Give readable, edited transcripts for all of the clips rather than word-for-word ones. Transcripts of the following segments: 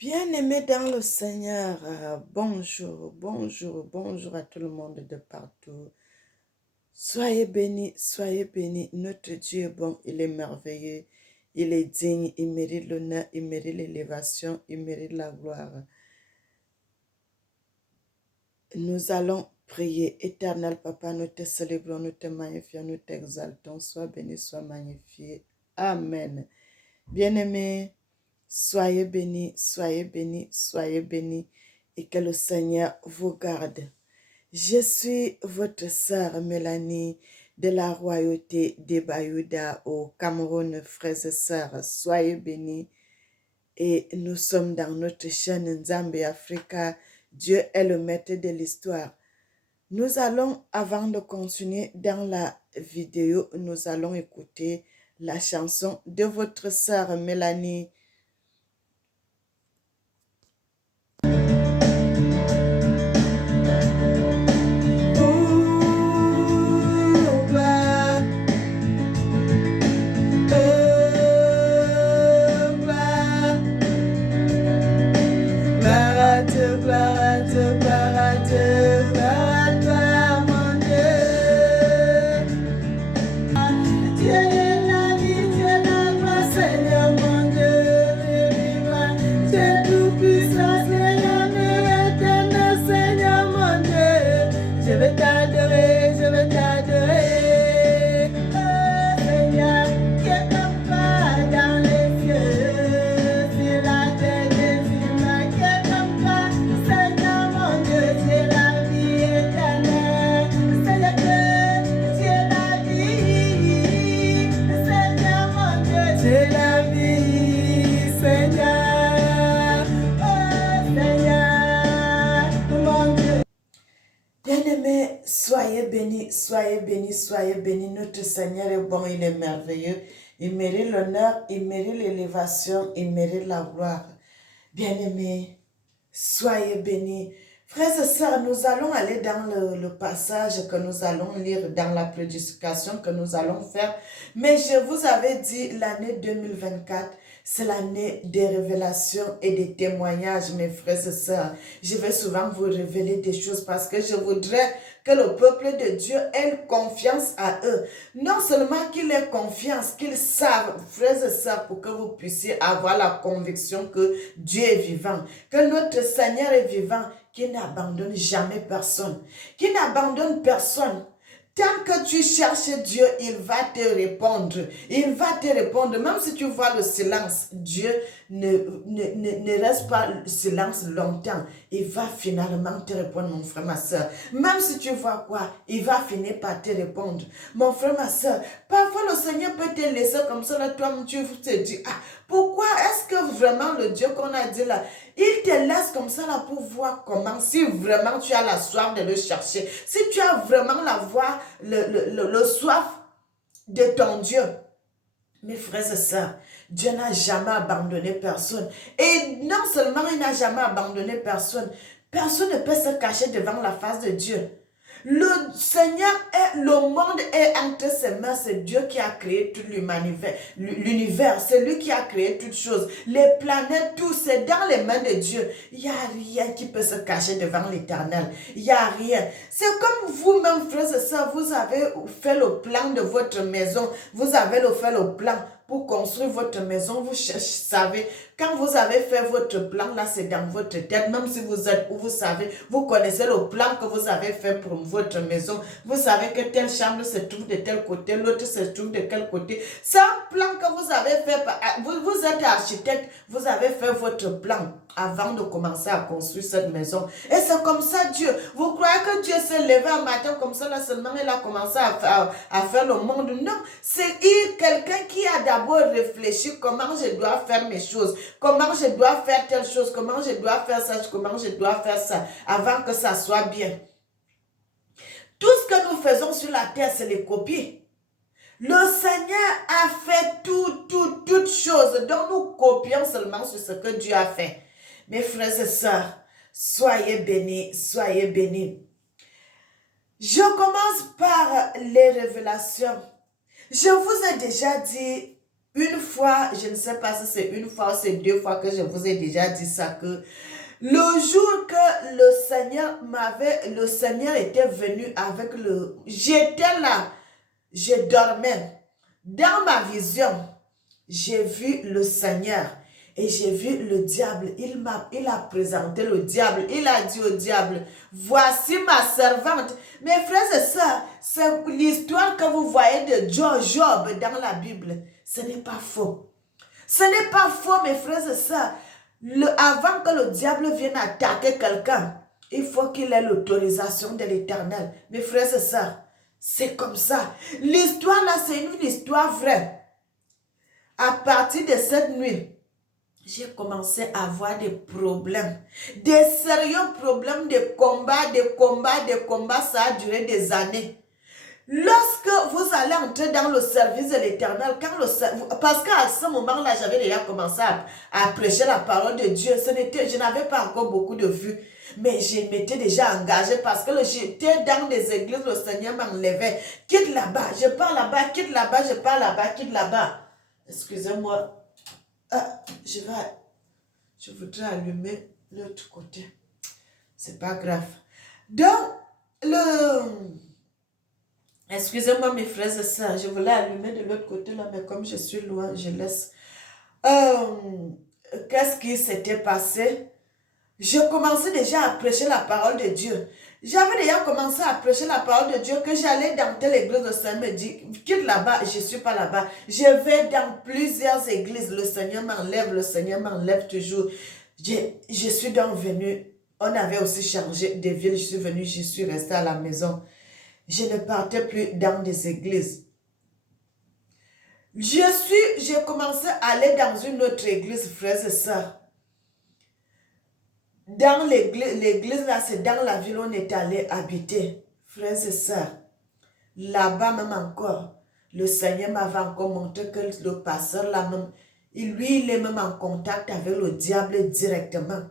Bien-aimés dans le Seigneur, bonjour, bonjour, bonjour à tout le monde de partout. Soyez bénis, soyez bénis. Notre Dieu est bon, il est merveilleux, il est digne, il mérite l'honneur, il mérite l'élévation, il mérite la gloire. Nous allons prier. Éternel Papa, nous te célébrons, nous te magnifions, nous t'exaltons. Sois béni, sois magnifié. Amen. Bien-aimés, soyez bénis, soyez bénis, soyez bénis et que le Seigneur vous garde. Je suis votre sœur Mélanie de la royauté des Bayouda au Cameroun, frères et sœurs. Soyez bénis et nous sommes dans notre chaîne Nzambe Africa. Dieu est le maître de l'histoire. Nous allons, avant de continuer dans la vidéo, nous allons écouter la chanson de votre sœur Mélanie. Bien-aimés, soyez bénis, soyez bénis, soyez bénis. Notre Seigneur est bon, il est merveilleux. Il mérite l'honneur, il mérite l'élévation, il mérite la gloire. Bien-aimés, soyez bénis. Frères et sœurs, nous allons aller dans le passage que nous allons lire, dans la prédication que nous allons faire. Mais je vous avais dit, l'année 2024, c'est l'année des révélations et des témoignages, mes frères et sœurs. Je vais souvent vous révéler des choses parce que je voudrais que le peuple de Dieu ait confiance à eux. Non seulement qu'ils aient confiance, qu'ils savent, frères et sœurs, pour que vous puissiez avoir la conviction que Dieu est vivant, que notre Seigneur est vivant, qui n'abandonne jamais personne, qui n'abandonne personne. Tant que tu cherches Dieu, il va te répondre. Il va te répondre. Même si tu vois le silence, Dieu ne reste pas le silence longtemps. Il va finalement te répondre, mon frère, ma soeur. Même si tu vois quoi, il va finir par te répondre. Mon frère, ma soeur, parfois le Seigneur peut te laisser comme ça, là, toi, tu te dis, ah, pourquoi est-ce que vraiment le Dieu qu'on a dit là, il te laisse comme ça là pour voir comment, si vraiment tu as la soif de le chercher, si tu as vraiment la voix, le soif de ton Dieu. Mes frères et sœurs, Dieu n'a jamais abandonné personne. Et non seulement il n'a jamais abandonné personne, personne ne peut se cacher devant la face de Dieu. Le Seigneur le monde est entre ses mains, c'est Dieu qui a créé tout l'univers, c'est lui qui a créé toutes choses, les planètes, tout, c'est dans les mains de Dieu. Il n'y a rien qui peut se cacher devant l'Éternel, il n'y a rien. C'est comme vous-même, frères et sœurs, vous avez fait le plan de votre maison, vous avez fait le plan pour construire votre maison, vous savez, quand vous avez fait votre plan, là c'est dans votre tête, même si vous êtes où vous savez, vous connaissez le plan que vous avez fait pour votre maison, vous savez que telle chambre se trouve de tel côté, l'autre se trouve de quel côté, c'est un plan que vous avez fait, vous êtes architecte, vous avez fait votre plan avant de commencer à construire cette maison, et c'est comme ça Dieu, vous croyez que Dieu s'est levé un matin comme ça, là seulement il a commencé à faire le monde, non, c'est quelqu'un qui a d'abord réfléchi comment je dois faire mes choses, comment je dois faire telle chose, comment je dois faire ça, comment je dois faire ça, avant que ça soit bien. Tout ce que nous faisons sur la terre, c'est les copies. Le Seigneur a fait toutes choses, donc nous copions seulement sur ce que Dieu a fait. Mes frères et sœurs, soyez bénis, soyez bénis. Je commence par les révélations. Je vous ai déjà dit une fois, je ne sais pas si c'est une fois ou c'est 2 fois que je vous ai déjà dit ça, que le jour que le Seigneur était venu avec j'étais là, je dormais. Dans ma vision, j'ai vu le Seigneur et j'ai vu le diable. Il a présenté le diable. Il a dit au diable, voici ma servante. Mes frères et sœurs, c'est l'histoire que vous voyez de Job dans la Bible. Ce n'est pas faux. Ce n'est pas faux, mes frères et sœurs. Avant que le diable vienne attaquer quelqu'un, il faut qu'il ait l'autorisation de l'Éternel. Mes frères et sœurs, c'est comme ça. L'histoire là, c'est une histoire vraie. À partir de cette nuit, j'ai commencé à avoir des problèmes. Des sérieux problèmes de combat. Ça a duré des années. Lorsque vous allez entrer dans le service de l'Éternel, parce qu'à ce moment-là, j'avais déjà commencé à prêcher la parole de Dieu. Je n'avais pas encore beaucoup de vues, mais je m'étais déjà engagée parce que j'étais dans des églises, le Seigneur m'enlevait. Quitte là-bas, je pars là-bas, quitte là-bas, je pars là-bas, quitte là-bas. Excusez-moi. Ah, je voudrais allumer l'autre côté. C'est pas grave. Donc, excusez-moi mes frères et sœurs, je voulais allumer de l'autre côté là, mais comme je suis loin, je laisse. Qu'est-ce qui s'était passé? Je commençais déjà à prêcher la parole de Dieu. J'avais déjà commencé à prêcher la parole de Dieu, que j'allais dans telle église, le Seigneur me dit, quitte là-bas, je ne suis pas là-bas. Je vais dans plusieurs églises, le Seigneur m'enlève toujours. Je suis donc venue, on avait aussi changé de ville, je suis venue, je suis restée à la maison. Je ne partais plus dans des églises. J'ai commencé à aller dans une autre église, frères et sœurs. Dans l'église là, c'est dans la ville où on est allé habiter, frères et sœurs. Là-bas même encore, le Seigneur m'avait encore montré que le pasteur là même, il est même en contact avec le diable directement.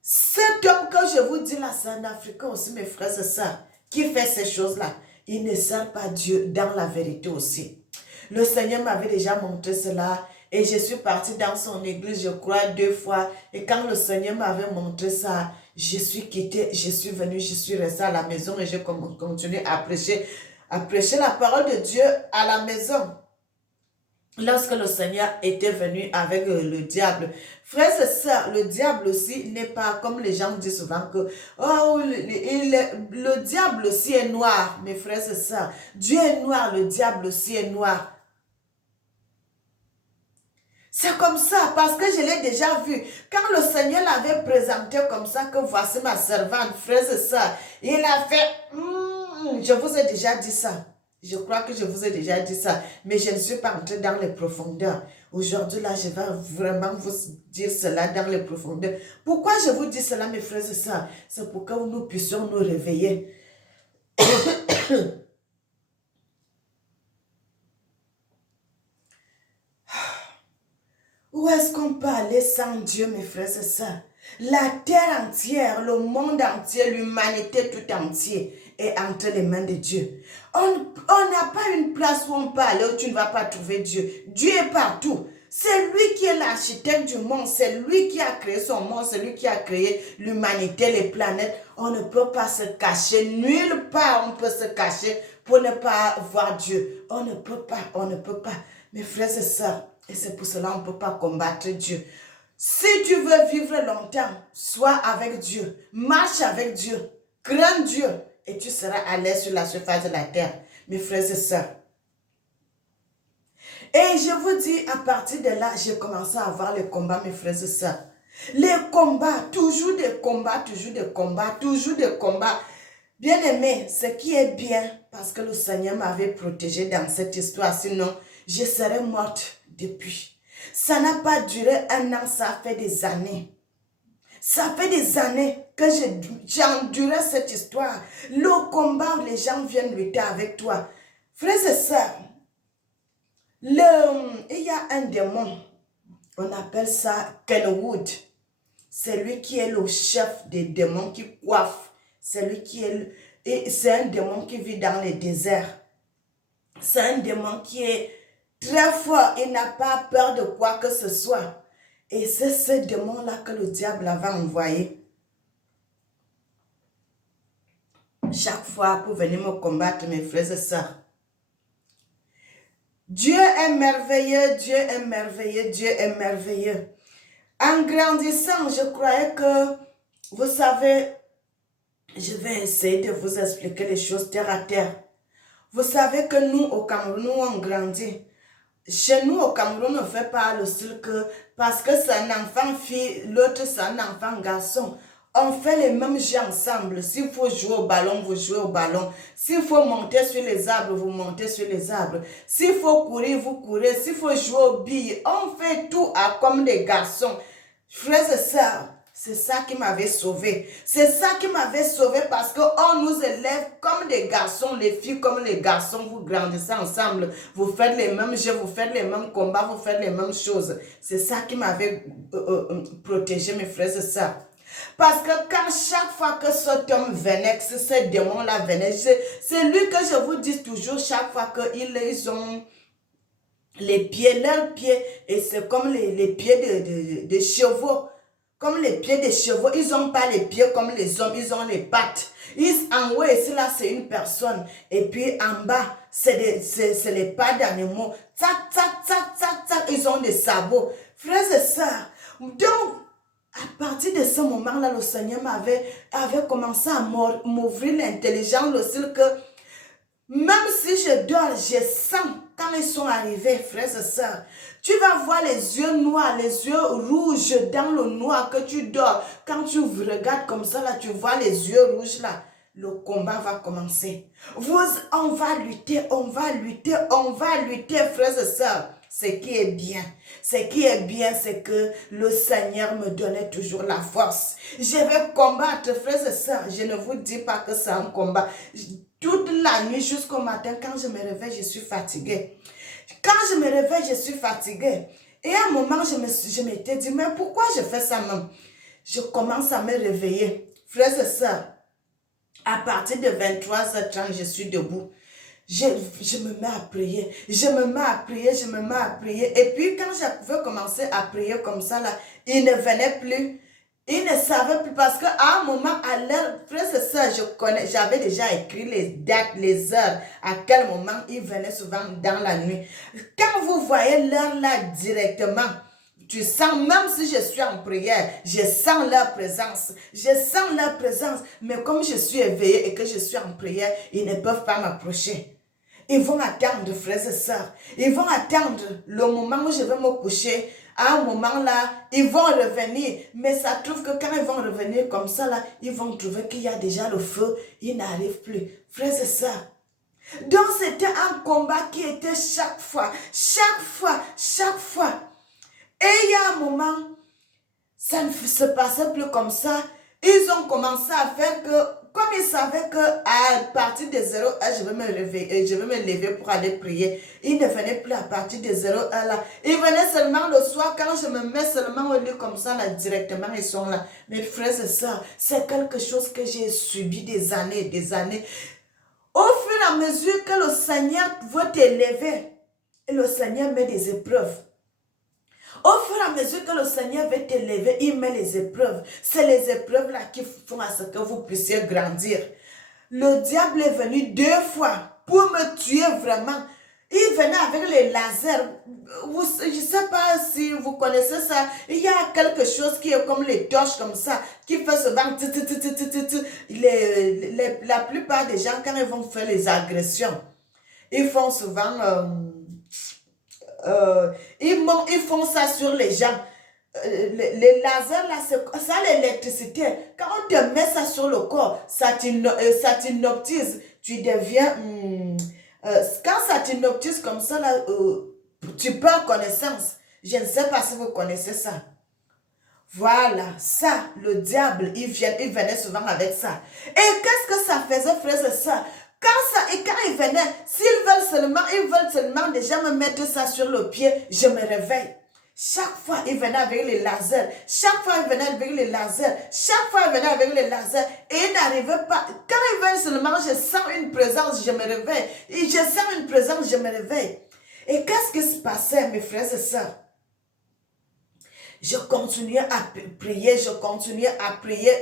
Cet homme que je vous dis là, c'est un Africain aussi, mes frères et sœurs, qui fait ces choses-là. Il ne sert pas Dieu dans la vérité aussi. Le Seigneur m'avait déjà montré cela et je suis partie dans son église, je crois, 2 fois. Et quand le Seigneur m'avait montré ça, je suis quittée, je suis venue, je suis restée à la maison et j'ai continué à prêcher la parole de Dieu à la maison. Lorsque le Seigneur était venu avec le diable. Frères et sœurs, le diable aussi n'est pas comme les gens disent souvent que oh, le diable aussi est noir, mes frères et sœurs. Dieu est noir, le diable aussi est noir. C'est comme ça, parce que je l'ai déjà vu. Quand le Seigneur l'avait présenté comme ça, que voici ma servante, frères et sœurs, il a fait, je vous ai déjà dit ça. Je crois que je vous ai déjà dit ça, mais je ne suis pas entrée dans les profondeurs. Aujourd'hui, là, je vais vraiment vous dire cela dans les profondeurs. Pourquoi je vous dis cela, mes frères et sœurs? C'est pour que nous puissions nous réveiller. Où est-ce qu'on peut aller sans Dieu, mes frères et sœurs? La terre entière, le monde entier, l'humanité tout entière est entre les mains de Dieu. On n'a pas une place où on peut aller où tu ne vas pas trouver Dieu. Dieu est partout. C'est lui qui est l'architecte du monde. C'est lui qui a créé son monde. C'est lui qui a créé l'humanité, les planètes. On ne peut pas se cacher. Nulle part on peut se cacher pour ne pas voir Dieu. On ne peut pas. Mes frères et sœurs, et c'est pour cela qu'on ne peut pas combattre Dieu. Si tu veux vivre longtemps, sois avec Dieu. Marche avec Dieu. Crains Dieu. Et tu seras à l'aise sur la surface de la terre. Mes frères et sœurs. Et je vous dis, à partir de là, j'ai commencé à avoir les combats, mes frères et sœurs. Les combats, toujours des combats. Bien-aimé, ce qui est bien, parce que le Seigneur m'avait protégé dans cette histoire, sinon je serais morte depuis. Ça n'a pas duré 1 an, ça fait des années. Ça fait des années que j'ai enduré cette histoire. Le combat où les gens viennent lutter avec toi. Frères et sœurs, il y a un démon, on appelle ça Kenwood. C'est lui qui est le chef des démons qui coiffe. C'est lui qui est... Et c'est un démon qui vit dans les déserts. C'est un démon qui est Très fort, il n'a pas peur de quoi que ce soit. Et c'est ce démon-là que le diable avait envoyé. Chaque fois pour venir me combattre, mes frères et sœurs. Dieu est merveilleux, Dieu est merveilleux, Dieu est merveilleux. En grandissant, je croyais que, vous savez, je vais essayer de vous expliquer les choses terre à terre. Vous savez que nous, au Cameroun, nous, on grandit. Chez nous, au Cameroun, on ne fait pas le style que, parce que c'est un enfant fille, l'autre c'est un enfant garçon. On fait les mêmes jeux ensemble. S'il faut jouer au ballon, vous jouez au ballon. S'il faut monter sur les arbres, vous montez sur les arbres. S'il faut courir, vous courez. S'il faut jouer aux billes, on fait tout comme des garçons. Frères et sœurs, c'est ça qui m'avait sauvé. C'est ça qui m'avait sauvé parce qu'on nous élève comme des garçons, les filles comme les garçons. Vous grandissez ensemble, vous faites les mêmes jeux, vous faites les mêmes combats, vous faites les mêmes choses. C'est ça qui m'avait protégé, mes frères et sœurs. Parce que quand chaque fois que cet homme venait, que ce démon-là venait, c'est lui que je vous dis toujours, chaque fois qu'ils ont les pieds, leurs pieds, et c'est comme les pieds de chevaux. Comme les pieds des chevaux, ils n'ont pas les pieds comme les hommes, ils ont les pattes. En haut, ici, là, c'est une personne. Et puis en bas, c'est les pattes d'animaux. Tac, tac, tac, tac, tac, ils ont des sabots. Frères et sœurs, donc, à partir de ce moment-là, le Seigneur avait commencé à m'ouvrir l'intelligence, le style que même si je dors, je sens quand ils sont arrivés, frères et sœurs. Tu vas voir les yeux noirs, les yeux rouges dans le noir que tu dors. Quand tu regardes comme ça, là, tu vois les yeux rouges là. Le combat va commencer. On va lutter, on va lutter, on va lutter, frères et sœurs. Ce qui est bien, c'est que le Seigneur me donnait toujours la force. Je vais combattre, frères et sœurs. Je ne vous dis pas que c'est un combat. Toute la nuit jusqu'au matin, quand je me réveille, je suis fatiguée. Quand je me réveille, je suis fatiguée. Et à un moment, je m'étais dit, mais pourquoi je fais ça même? Je commence à me réveiller. Frères et sœurs, à partir de 23h30, je suis debout. Je me mets à prier, je me mets à prier, je me mets à prier. Et puis quand je pouvais commencer à prier comme ça, là, il ne venait plus. Il ne savait plus parce qu'à un moment, à l'heure, frère et sœur, j'avais déjà écrit les dates, les heures, à quel moment il venait souvent dans la nuit. Quand vous voyez l'heure là directement, tu sens, même si je suis en prière, je sens leur présence. Je sens leur présence. Mais comme je suis éveillée et que je suis en prière, ils ne peuvent pas m'approcher. Ils vont attendre, frères et sœurs. Ils vont attendre le moment où je vais me coucher. À un moment là, ils vont revenir. Mais ça trouve que quand ils vont revenir comme ça là, ils vont trouver qu'il y a déjà le feu. Ils n'arrivent plus. Frères et sœurs. Donc c'était un combat qui était chaque fois. Et il y a un moment, ça ne se passait plus comme ça. Ils ont commencé à faire que, comme ils savaient qu'à partir de 0 heure, je vais me réveiller, je vais me lever pour aller prier. Ils ne venaient plus à partir de 0 heure là. Ils venaient seulement le soir, quand je me mets seulement au lit comme ça, là, directement, ils sont là. Mes frères et sœurs, c'est quelque chose que j'ai subi des années, des années. Au fur et à mesure que le Seigneur veut t'élever, et le Seigneur met des épreuves. Au fur et à mesure que le Seigneur veut t'élever, il met les épreuves. C'est les épreuves-là qui font à ce que vous puissiez grandir. Le diable est venu 2 fois pour me tuer vraiment. Il venait avec les lasers. Je ne sais pas si vous connaissez ça. Il y a quelque chose qui est comme les torches comme ça, qui fait souvent... La plupart des gens, quand ils vont faire les agressions, ils font souvent... ils font ça sur les gens. Les lasers, là, c'est ça l'électricité. Quand on te met ça sur le corps, ça t'hypnotise. Tu deviens... quand ça t'hypnotise comme ça, là, tu perds connaissance. Je ne sais pas si vous connaissez ça. Voilà, ça, le diable, il venait souvent avec ça. Et qu'est-ce que ça faisait, frères et sœurs? Quand ils venaient, ils veulent seulement déjà me mettre ça sur le pied, je me réveille. Chaque fois, ils venaient avec les lasers. Chaque fois, ils venaient avec les lasers. Chaque fois, ils venaient avec les lasers. Et ils n'arrivaient pas. Quand ils viennent seulement, je sens une présence, je me réveille. Et je sens une présence, je me réveille. Et qu'est-ce qui se passait, mes frères et sœurs? Je continuais à prier, je continuais à prier.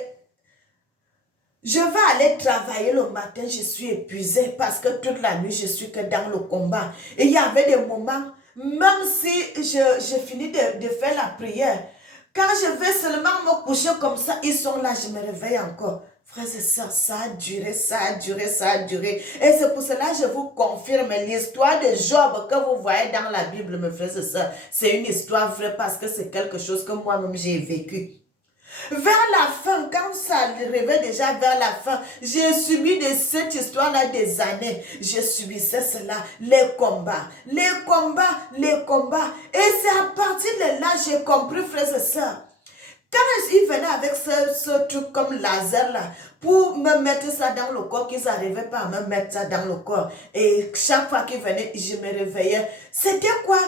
Je vais aller travailler le matin, je suis épuisée parce que toute la nuit, je suis que dans le combat. Et il y avait des moments, même si je finis de faire la prière, quand je vais seulement me coucher comme ça, ils sont là, je me réveille encore. Frères et sœurs, ça a duré, ça a duré, ça a duré. Et c'est pour cela que je vous confirme l'histoire de Job que vous voyez dans la Bible, mes frères et sœurs. C'est une histoire vraie parce que c'est quelque chose que moi-même j'ai vécu. Vers la fin, quand ça arrivait déjà vers la fin, j'ai subi de cette histoire-là des années. Je subissais cela, les combats, les combats, les combats. Et c'est à partir de là que j'ai compris, frères et sœurs. Quand ils venaient avec ce truc comme laser là, pour me mettre ça dans le corps, qu'ils n'arrivaient pas à me mettre ça dans le corps. Et chaque fois qu'ils venaient, je me réveillais. C'était quoi?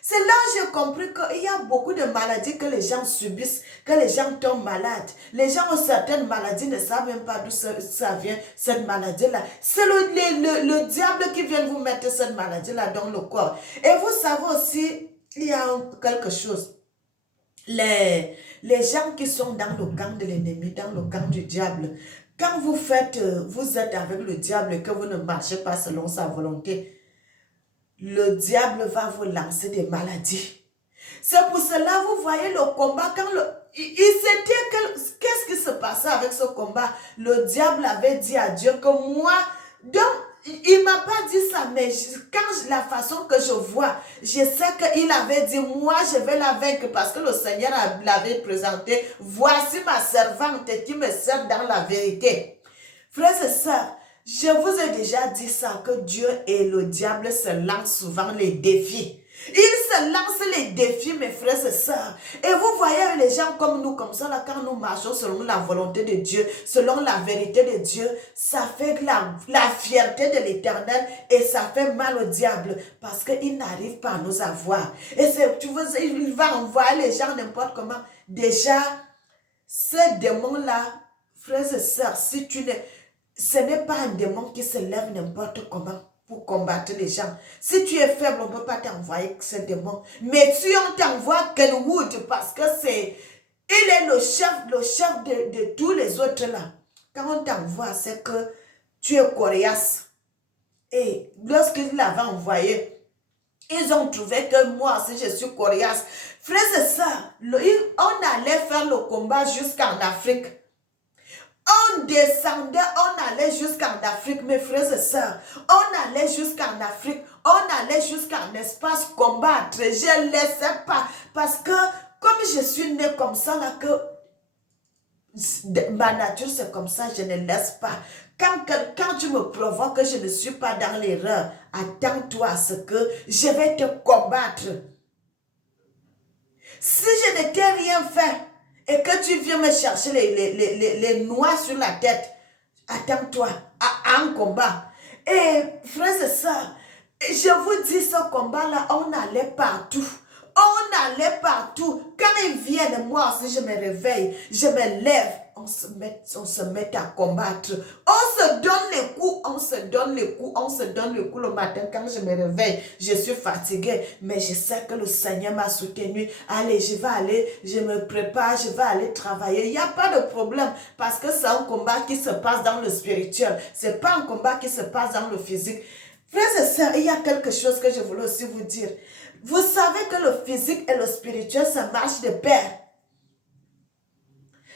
C'est là que j'ai compris qu'il y a beaucoup de maladies que les gens subissent, que les gens tombent malades. Les gens ont certaines maladies, ne savent même pas d'où ça vient, cette maladie-là. C'est le diable qui vient vous mettre cette maladie-là dans le corps. Et vous savez aussi, il y a quelque chose. Les gens qui sont dans le camp de l'ennemi, dans le camp du diable, quand vous êtes avec le diable et que vous ne marchez pas selon sa volonté, le diable va vous lancer des maladies. C'est pour cela, vous voyez le combat, quand qu'est-ce qui se passait avec ce combat? Le diable avait dit à Dieu que moi, donc, il ne m'a pas dit ça, mais la façon que je vois, je sais qu'il avait dit, moi je vais la vaincre parce que le Seigneur l'avait présenté. Voici ma servante qui me sert dans la vérité. Frères et sœurs, je vous ai déjà dit ça, que Dieu et le diable se lancent souvent les défis. Ils se lancent les défis, mes frères et sœurs. Et vous voyez les gens comme nous, comme ça, là, quand nous marchons selon la volonté de Dieu, selon la vérité de Dieu, ça fait la fierté de l'Éternel et ça fait mal au diable parce qu'il n'arrive pas à nous avoir. Et il va envoyer les gens n'importe comment. Déjà, ce démon-là, frères et sœurs, ce n'est pas un démon qui se lève n'importe comment pour combattre les gens. Si tu es faible, on ne peut pas t'envoyer ce démon. Mais on t'envoie Kenwood parce que il est le chef de tous les autres là. Quand on t'envoie, c'est que tu es coriace. Et lorsqu'il l'avait envoyé, ils ont trouvé que moi aussi je suis coriace. Frères et sœurs, on allait faire le combat jusqu'en Afrique. On descendait, on allait jusqu'en Afrique, mes frères et sœurs. On allait jusqu'en Afrique, on allait jusqu'en espace combattre. Je ne laissais pas. Parce que, comme je suis née comme ça, là, que ma nature c'est comme ça, je ne laisse pas. Quand tu me provoques que je ne suis pas dans l'erreur, attends-toi à ce que je vais te combattre. Si je ne t'ai rien fait, et que tu viens me chercher les noix sur la tête, attends-toi à un combat. Et frères et sœurs, je vous dis, ce combat-là, on allait partout. On allait partout. Quand ils viennent, moi aussi, je me réveille, je me lève. On se met à combattre. On se donne les coups, on se donne les coups, on se donne les coups le matin. Quand je me réveille, je suis fatiguée. Mais je sais que le Seigneur m'a soutenu. Allez, je vais aller, je me prépare, je vais aller travailler. Il n'y a pas de problème parce que c'est un combat qui se passe dans le spirituel. Ce n'est pas un combat qui se passe dans le physique. Frères et sœurs, il y a quelque chose que je voulais aussi vous dire. Vous savez que le physique et le spirituel, ça marche de pair.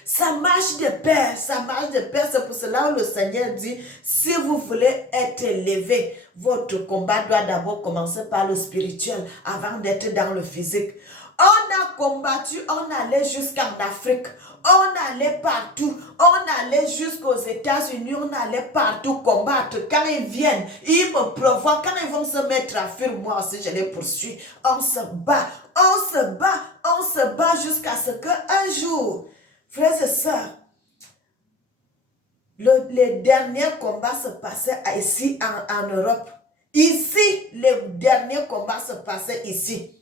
Ça marche de pair, ça marche de pair. C'est pour cela que le Seigneur dit, si vous voulez être élevé, votre combat doit d'abord commencer par le spirituel avant d'être dans le physique. On a combattu, on allait jusqu'en Afrique, on allait partout, on allait jusqu'aux États-Unis, on allait partout combattre. Quand ils viennent, ils me provoquent, quand ils vont se mettre à fuir, moi aussi je les poursuis. On se bat, on se bat, on se bat jusqu'à ce qu'un jour, frères et sœurs, les derniers combats se passaient ici en Europe. Ici, les derniers combats se passaient ici.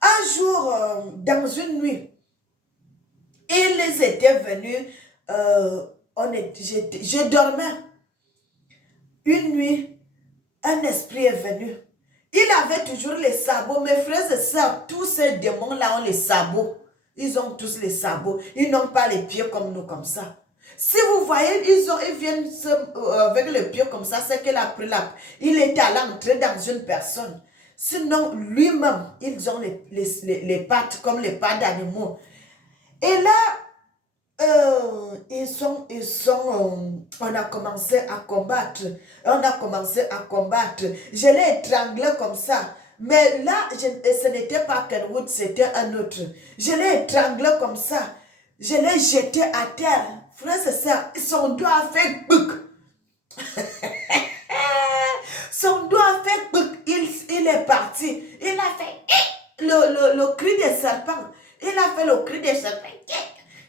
Un jour, dans une nuit, ils étaient venus, je dormais. Une nuit, un esprit est venu. Il avait toujours les sabots. Mes frères et sœurs, tous ces démons-là ont les sabots. Ils ont tous les sabots. Ils n'ont pas les pieds comme nous, comme ça. Si vous voyez, ils viennent avec les pieds comme ça, c'est qu'il a pris il est allé entrer dans une personne. Sinon, lui-même, ils ont les pattes comme les pattes d'animaux. Et là, on a commencé à combattre. On a commencé à combattre. Je l'ai étranglé comme ça. Mais là, ce n'était pas Kenwood, c'était un autre. Je l'ai étranglé comme ça. Je l'ai jeté à terre. Frère et sœur, son doigt a fait bouc. Son doigt a fait bouc. Il est parti. Il a fait le cri des serpents. Il a fait le cri des serpents.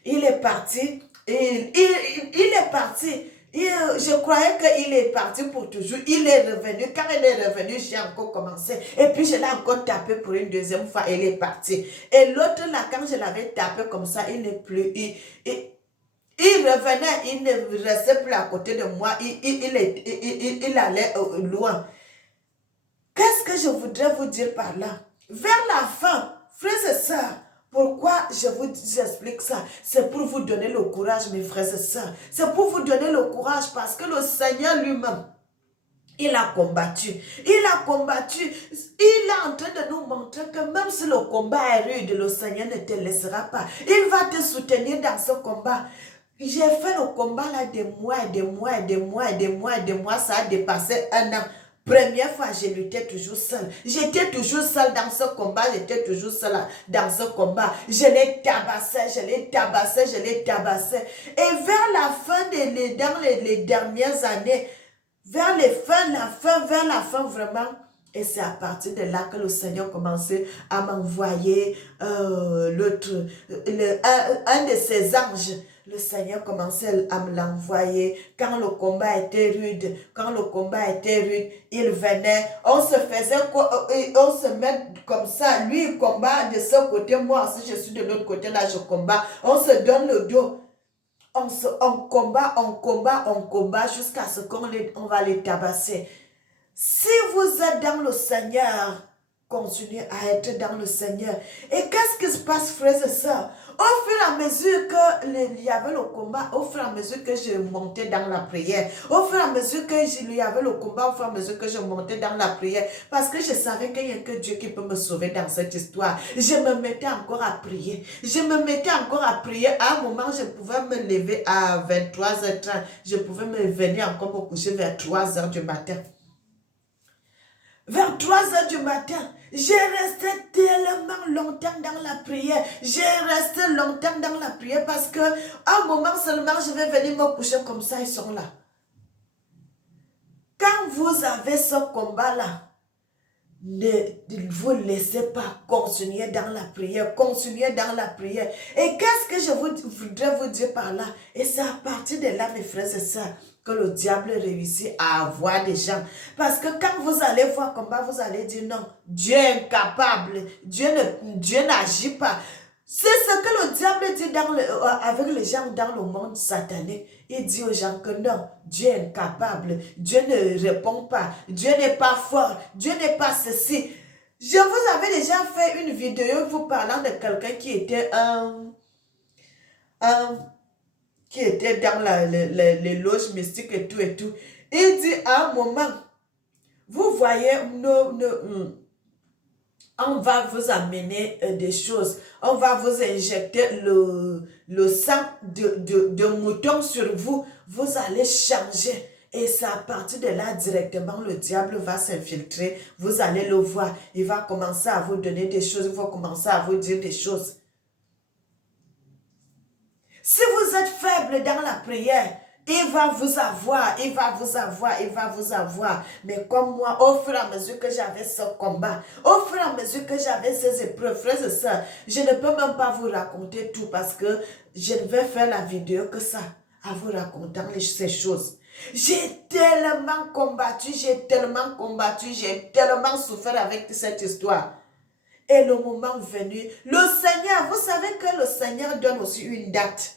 Il est parti. Il est parti. Je croyais qu'il est parti pour toujours. Il est revenu. Quand il est revenu, j'ai encore commencé. Et puis, je l'ai encore tapé pour une deuxième fois. Il est parti. Et l'autre là, quand je l'avais tapé comme ça, il n'est plus. Il revenait. Il ne restait plus à côté de moi. Il allait loin. Qu'est-ce que je voudrais vous dire par là? Vers la fin, frères et sœurs, pourquoi je vous explique ça? C'est pour vous donner le courage, mes frères et sœurs. C'est pour vous donner le courage parce que le Seigneur lui-même, il a combattu. Il a combattu. Il est en train de nous montrer que même si le combat est rude, le Seigneur ne te laissera pas. Il va te soutenir dans ce combat. J'ai fait le combat là des mois et des mois et des mois et des mois et des mois. Ça a dépassé un an. Première fois, je luttais toujours seule. J'étais toujours seule dans ce combat. J'étais toujours seule dans ce combat. Je les tabassais, je les tabassais, je les tabassais. Et vers la fin, dans les dernières années, vers la fin vraiment, et c'est à partir de là que le Seigneur commençait à m'envoyer un de ses anges. Le Seigneur commençait à me l'envoyer. Quand le combat était rude, il venait. On se met comme ça. Lui, il combat de ce côté. Moi, si je suis de l'autre côté, là, je combats. On se donne le dos. On combat jusqu'à ce qu'on va les tabasser. Si vous êtes dans le Seigneur, continuez à être dans le Seigneur. Et qu'est-ce qui se passe, frères et sœurs? Au fur et à mesure qu'il y avait le combat, au fur et à mesure que je montais dans la prière, au fur et à mesure qu'il y avait le combat, au fur et à mesure que je montais dans la prière, parce que je savais qu'il n'y a que Dieu qui peut me sauver dans cette histoire, je me mettais encore à prier. Je me mettais encore à prier. À un moment, je pouvais me lever à 23h30. Je pouvais me venir encore me coucher vers 3h du matin. Vers 3h du matin, j'ai resté tellement longtemps dans la prière. J'ai resté longtemps dans la prière parce que à un moment seulement, je vais venir me coucher comme ça, ils sont là. Quand vous avez ce combat-là, ne vous laissez pas continuer dans la prière, continuer dans la prière. Et qu'est-ce que je voudrais vous dire par là? Et c'est à partir de là, mes frères et sœurs, que le diable réussit à avoir des gens. Parce que quand vous allez voir combat, vous allez dire non, Dieu est incapable, Dieu n'agit pas. C'est ce que le diable dit avec les gens dans le monde satanique. Il dit aux gens que non, Dieu est incapable, Dieu ne répond pas, Dieu n'est pas fort, Dieu n'est pas ceci. Je vous avais déjà fait une vidéo vous parlant de quelqu'un qui était dans les loges mystiques et tout et tout. Il dit à un moment, vous voyez, on va vous amener des choses. On va vous injecter le sang de mouton sur vous. Vous allez changer. Et c'est à partir de là, directement, le diable va s'infiltrer. Vous allez le voir. Il va commencer à vous donner des choses. Il va commencer à vous dire des choses. Si vous êtes faible dans la prière, il va vous avoir, il va vous avoir, il va vous avoir. Mais comme moi, au fur et à mesure que j'avais ce combat, au fur et à mesure que j'avais ces épreuves, frères et sœurs, je ne peux même pas vous raconter tout parce que je ne vais faire la vidéo que ça, à vous racontant ces choses. J'ai tellement combattu, j'ai tellement souffert avec cette histoire. Et le moment venu, le Seigneur, vous savez que le Seigneur donne aussi une date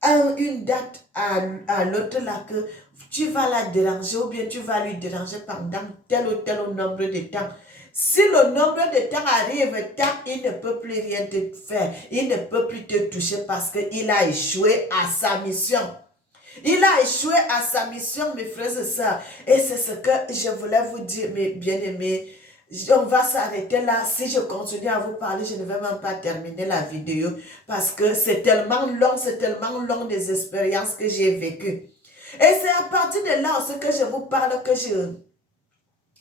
à l'autre là que tu vas la déranger ou bien tu vas lui déranger pendant tel ou tel nombre de temps. Si le nombre de temps arrive, il ne peut plus rien te faire. Il ne peut plus te toucher parce qu'il a échoué à sa mission. Il a échoué à sa mission, mes frères et sœurs. Et c'est ce que je voulais vous dire, mes bien-aimés. On va s'arrêter là. Si je continue à vous parler, je ne vais même pas terminer la vidéo parce que c'est tellement long des expériences que j'ai vécues. Et c'est à partir de là aussi que je vous parle que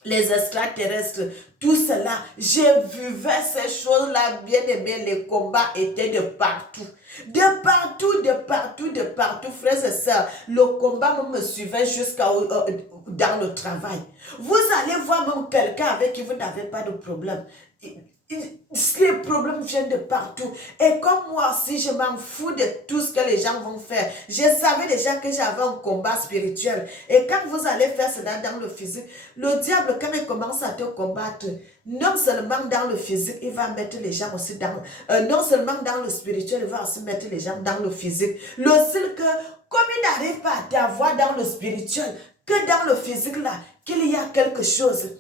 les extraterrestres, tout cela, j'ai vu ces choses-là, bien aimé, les combats étaient de partout. De partout, frères et sœurs. Le combat me suivait dans le travail. Vous allez voir même quelqu'un avec qui vous n'avez pas de problème. Les problèmes viennent de partout. Et comme moi aussi, je m'en fous de tout ce que les gens vont faire. Je savais déjà que j'avais un combat spirituel. Et quand vous allez faire cela dans le physique, le diable, quand il commence à te combattre, non seulement dans le physique, il va mettre les gens aussi dans... non seulement dans le spirituel, il va aussi mettre les gens dans le physique. Le seul que, comme il n'arrive pas à t'avoir dans le spirituel, que dans le physique là, qu'il y a quelque chose.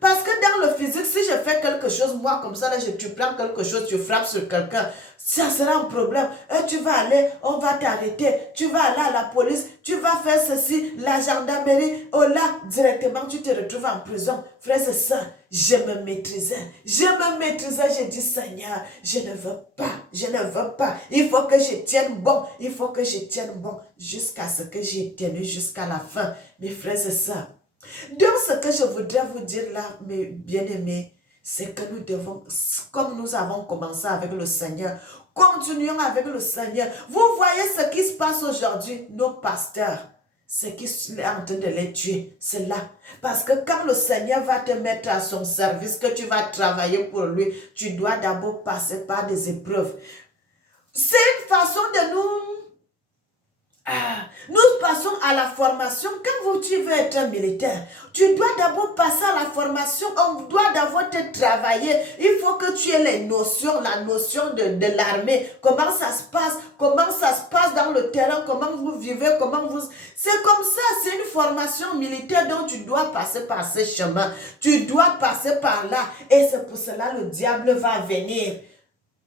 Parce que dans le physique, si je fais quelque chose, moi comme ça, là, tu prends quelque chose, tu frappes sur quelqu'un, ça sera un problème. Et tu vas aller, on va t'arrêter, tu vas aller à la police, tu vas faire ceci, la gendarmerie, oh là, directement, tu te retrouves en prison. Frère, c'est ça, je me maîtrisais, j'ai dit, Seigneur, je ne veux pas. Il faut que je tienne bon, jusqu'à ce que j'ai tenu jusqu'à la fin. Mes frères et sœurs. Donc, ce que je voudrais vous dire là, mes bien-aimés, c'est que nous devons, comme nous avons commencé avec le Seigneur, continuons avec le Seigneur. Vous voyez ce qui se passe aujourd'hui, nos pasteurs, ce qui est en train de les tuer, c'est là. Parce que quand le Seigneur va te mettre à son service, que tu vas travailler pour lui, tu dois d'abord passer par des épreuves. C'est une façon de nous passons à la formation. Quand tu veux être un militaire, tu dois d'abord passer à la formation. On doit d'abord te travailler. Il faut que tu aies les notions, la notion de l'armée. Comment ça se passe dans le terrain, comment vous vivez, C'est comme ça, c'est une formation militaire dont tu dois passer par ce chemin. Tu dois passer par là. Et c'est pour cela que le diable va venir.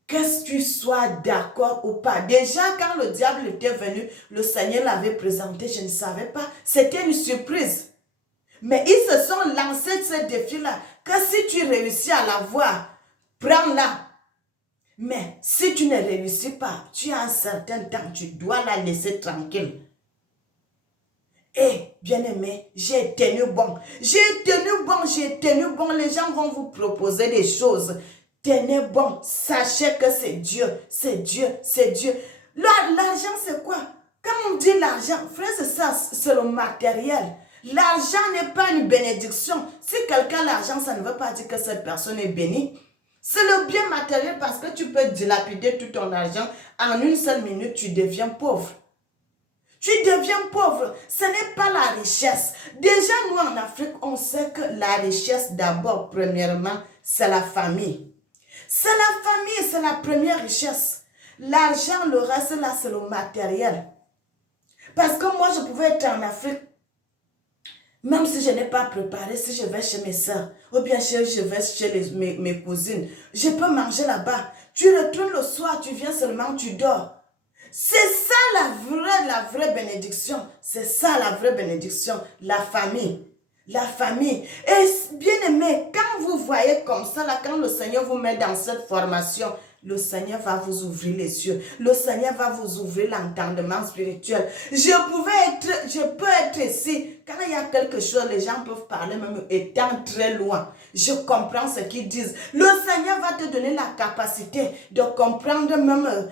Que tu sois d'accord ou pas. Déjà, quand le diable était venu, le Seigneur l'avait présenté, je ne savais pas. C'était une surprise. Mais ils se sont lancés ce défi-là. Que si tu réussis à l'avoir, prends-la. Mais si tu ne réussis pas, tu as un certain temps, tu dois la laisser tranquille. Et bien aimé, j'ai tenu bon. Les gens vont vous proposer des choses. Tenez bon, sachez que c'est Dieu. L'argent, c'est quoi? Quand on dit l'argent, frère, c'est le matériel. L'argent n'est pas une bénédiction. Si quelqu'un a l'argent, ça ne veut pas dire que cette personne est bénie. C'est le bien matériel parce que tu peux dilapider tout ton argent. En une seule minute, tu deviens pauvre. Ce n'est pas la richesse. Déjà, nous en Afrique, on sait que la richesse, d'abord, premièrement, c'est la famille. C'est la famille, c'est la première richesse. L'argent, le reste, là, c'est le matériel. Parce que moi, je pouvais être en Afrique, même si je n'ai pas préparé, si je vais chez mes soeurs, ou bien je vais chez mes cousines, je peux manger là-bas. Tu retournes le soir, tu viens seulement, tu dors. C'est ça la vraie bénédiction. C'est ça la vraie bénédiction, la famille. La famille. Et bien aimé, quand vous voyez comme ça, là, quand le Seigneur vous met dans cette formation, le Seigneur va vous ouvrir les yeux. Le Seigneur va vous ouvrir l'entendement spirituel. Je peux être ici. Quand il y a quelque chose, les gens peuvent parler même étant très loin. Je comprends ce qu'ils disent. Le Seigneur va te donner la capacité de comprendre même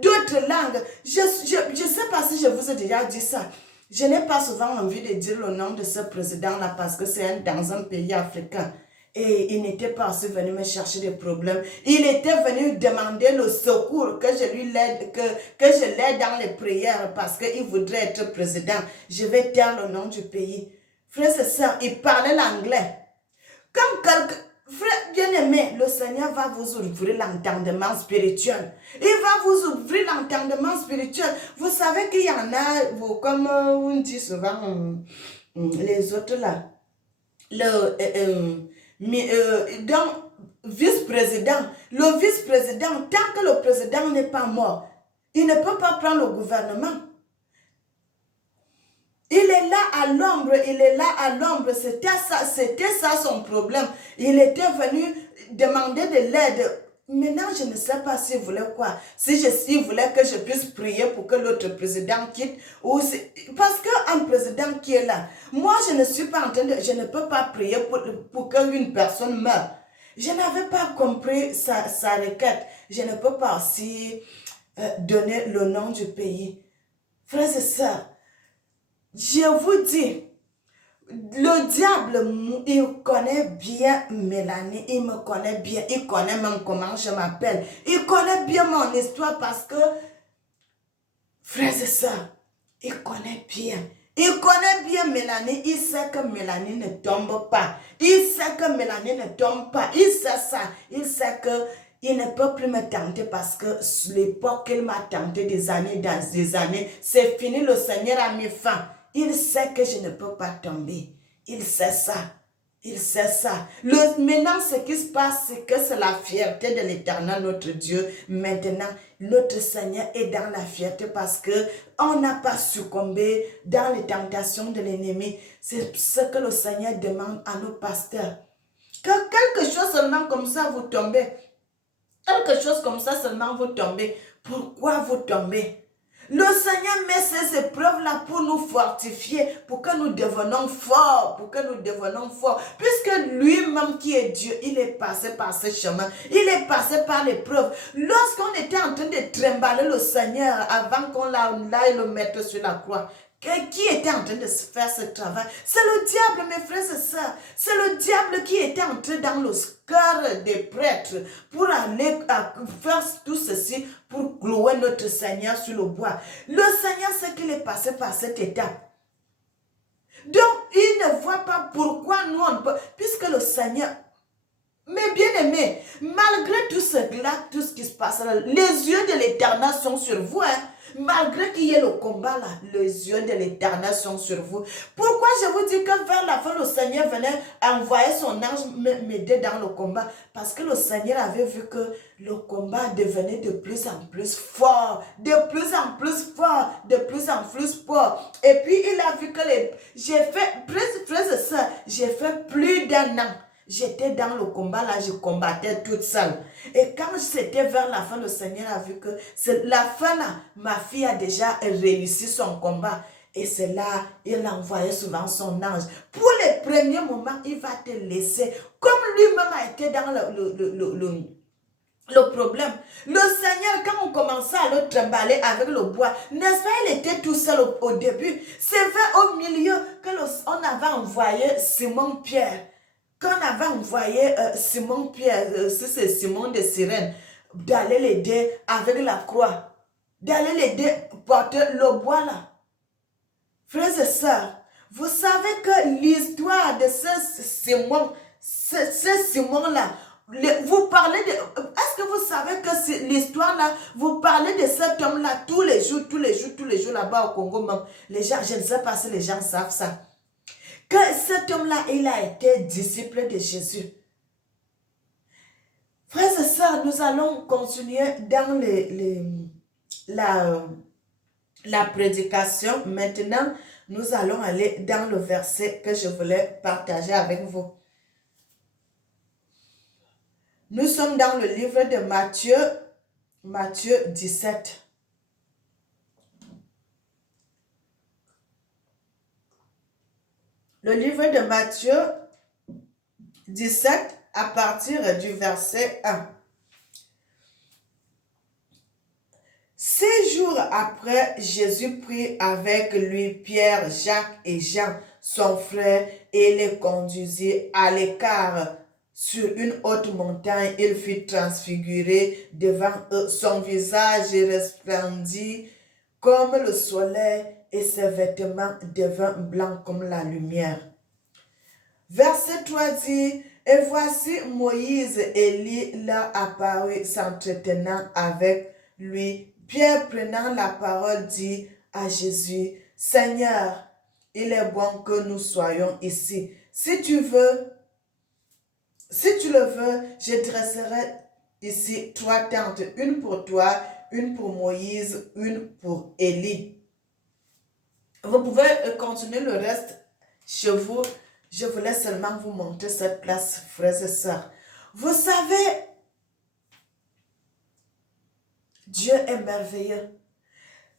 d'autres langues. Je ne sais pas si je vous ai déjà dit ça. Je n'ai pas souvent envie de dire le nom de ce président-là parce que c'est dans un pays africain. Et il n'était pas aussi venu me chercher des problèmes. Il était venu demander le secours, que je l'aide dans les prières parce qu'il voudrait être président. Je vais taire le nom du pays. Frère, c'est ça, il parlait l'anglais. Comme frère bien-aimé, le Seigneur va vous ouvrir l'entendement spirituel. Il va vous ouvrir l'entendement spirituel. Vous savez qu'il y en a, comme on dit souvent, les autres là, donc, vice-président. Le vice-président, tant que le président n'est pas mort, il ne peut pas prendre le gouvernement. Il est là à l'ombre, il est là à l'ombre. C'était ça son problème. Il était venu demander de l'aide. Maintenant, je ne sais pas s'il voulait quoi. S'il voulait que je puisse prier pour que l'autre président quitte. Parce qu'un président qui est là, moi, je ne suis pas en train de... Je ne peux pas prier pour qu'une personne meure. Je n'avais pas compris sa requête. Je ne peux pas aussi donner le nom du pays. Frères et sœurs, je vous dis, le diable, il connaît bien Mélanie, il me connaît bien, il connaît même comment je m'appelle, il connaît bien mon histoire parce que, frères et sœurs, il connaît bien. Il connaît bien Mélanie, il sait que Mélanie ne tombe pas. Il sait que Mélanie ne tombe pas. Il sait ça. Il sait que il ne peut plus me tenter parce que l'époque qu'il m'a tenté des années, c'est fini, le Seigneur a mis fin. Il sait que je ne peux pas tomber. Il sait ça. Il sait ça. Maintenant, ce qui se passe, c'est que c'est la fierté de l'Éternel, notre Dieu. Maintenant, notre Seigneur est dans la fierté parce que on n'a pas succombé dans les tentations de l'ennemi. C'est ce que le Seigneur demande à nos pasteurs. Que quelque chose seulement comme ça vous tombez. Quelque chose comme ça seulement vous tombez. Pourquoi vous tombez? Le Seigneur met ces épreuves-là pour nous fortifier, pour que nous devenions forts, Puisque lui-même qui est Dieu, il est passé par ce chemin, il est passé par l'épreuve. Lorsqu'on était en train de trimballer le Seigneur avant qu'on l'aille le mettre sur la croix, qui était en train de faire ce travail? C'est le diable, mes frères et sœurs. C'est le diable qui était entré dans le cœur des prêtres pour aller faire tout ceci, pour clouer notre Seigneur sur le bois. Le Seigneur sait qu'il est passé par cette étape. Donc, il ne voit pas pourquoi nous on peut, puisque le Seigneur... Mais bien aimé, malgré tout cela, tout ce qui se passe là, les yeux de l'Éternel sont sur vous. Malgré qu'il y ait le combat là, les yeux de l'Éternel sont sur vous. Pourquoi je vous dis que vers la fin, le Seigneur venait envoyer son ange m'aider dans le combat? Parce que le Seigneur avait vu que le combat devenait de plus en plus fort, de plus en plus fort, de plus en plus fort. Et puis il a vu que j'ai fait plus d'un an. J'étais dans le combat là, je combattais toute seule. Et quand c'était vers la fin, le Seigneur a vu que c'est la fin là, ma fille a déjà réussi son combat. Et c'est là, il envoyait souvent son ange. Pour les premiers moments, il va te laisser. Comme lui-même a été dans le problème. Le Seigneur, quand on commençait à le trimballer avec le bois, n'est-ce pas, il était tout seul au début. C'est vers au milieu qu'on avait envoyé Simon-Pierre. Quand on avait envoyé Simon-Pierre, c'est Simon de Cyrène, d'aller l'aider avec la croix, d'aller l'aider porter le bois là. Frères et sœurs, vous savez que l'histoire de ce Simon là, vous parlez de... Est-ce que vous savez que l'histoire là, vous parlez de cet homme là tous les jours là-bas au Congo même. Les gens, je ne sais pas si les gens savent ça. Que cet homme-là, il a été disciple de Jésus. Frères et sœurs, nous allons continuer dans la prédication. Maintenant, nous allons aller dans le verset que je voulais partager avec vous. Nous sommes dans le livre de Matthieu 17. Le livre de Matthieu 17 à partir du verset 1. 6 jours après, Jésus prit avec lui Pierre, Jacques et Jean, son frère, et les conduisit à l'écart. Sur une haute montagne, il fut transfiguré devant eux. Son visage resplendit comme le soleil et ses vêtements devinrent blancs comme la lumière. Verset 3 dit, et voici Moïse et Élie leur apparut s'entretenant avec lui. Pierre prenant la parole dit à Jésus, Seigneur, il est bon que nous soyons ici. Si tu veux, Si tu le veux, je dresserai ici 3 tentes, une pour toi, une pour Moïse, une pour Élie. Vous pouvez continuer le reste chez vous. Je voulais seulement vous montrer cette place, frères et sœurs. Vous savez, Dieu est merveilleux.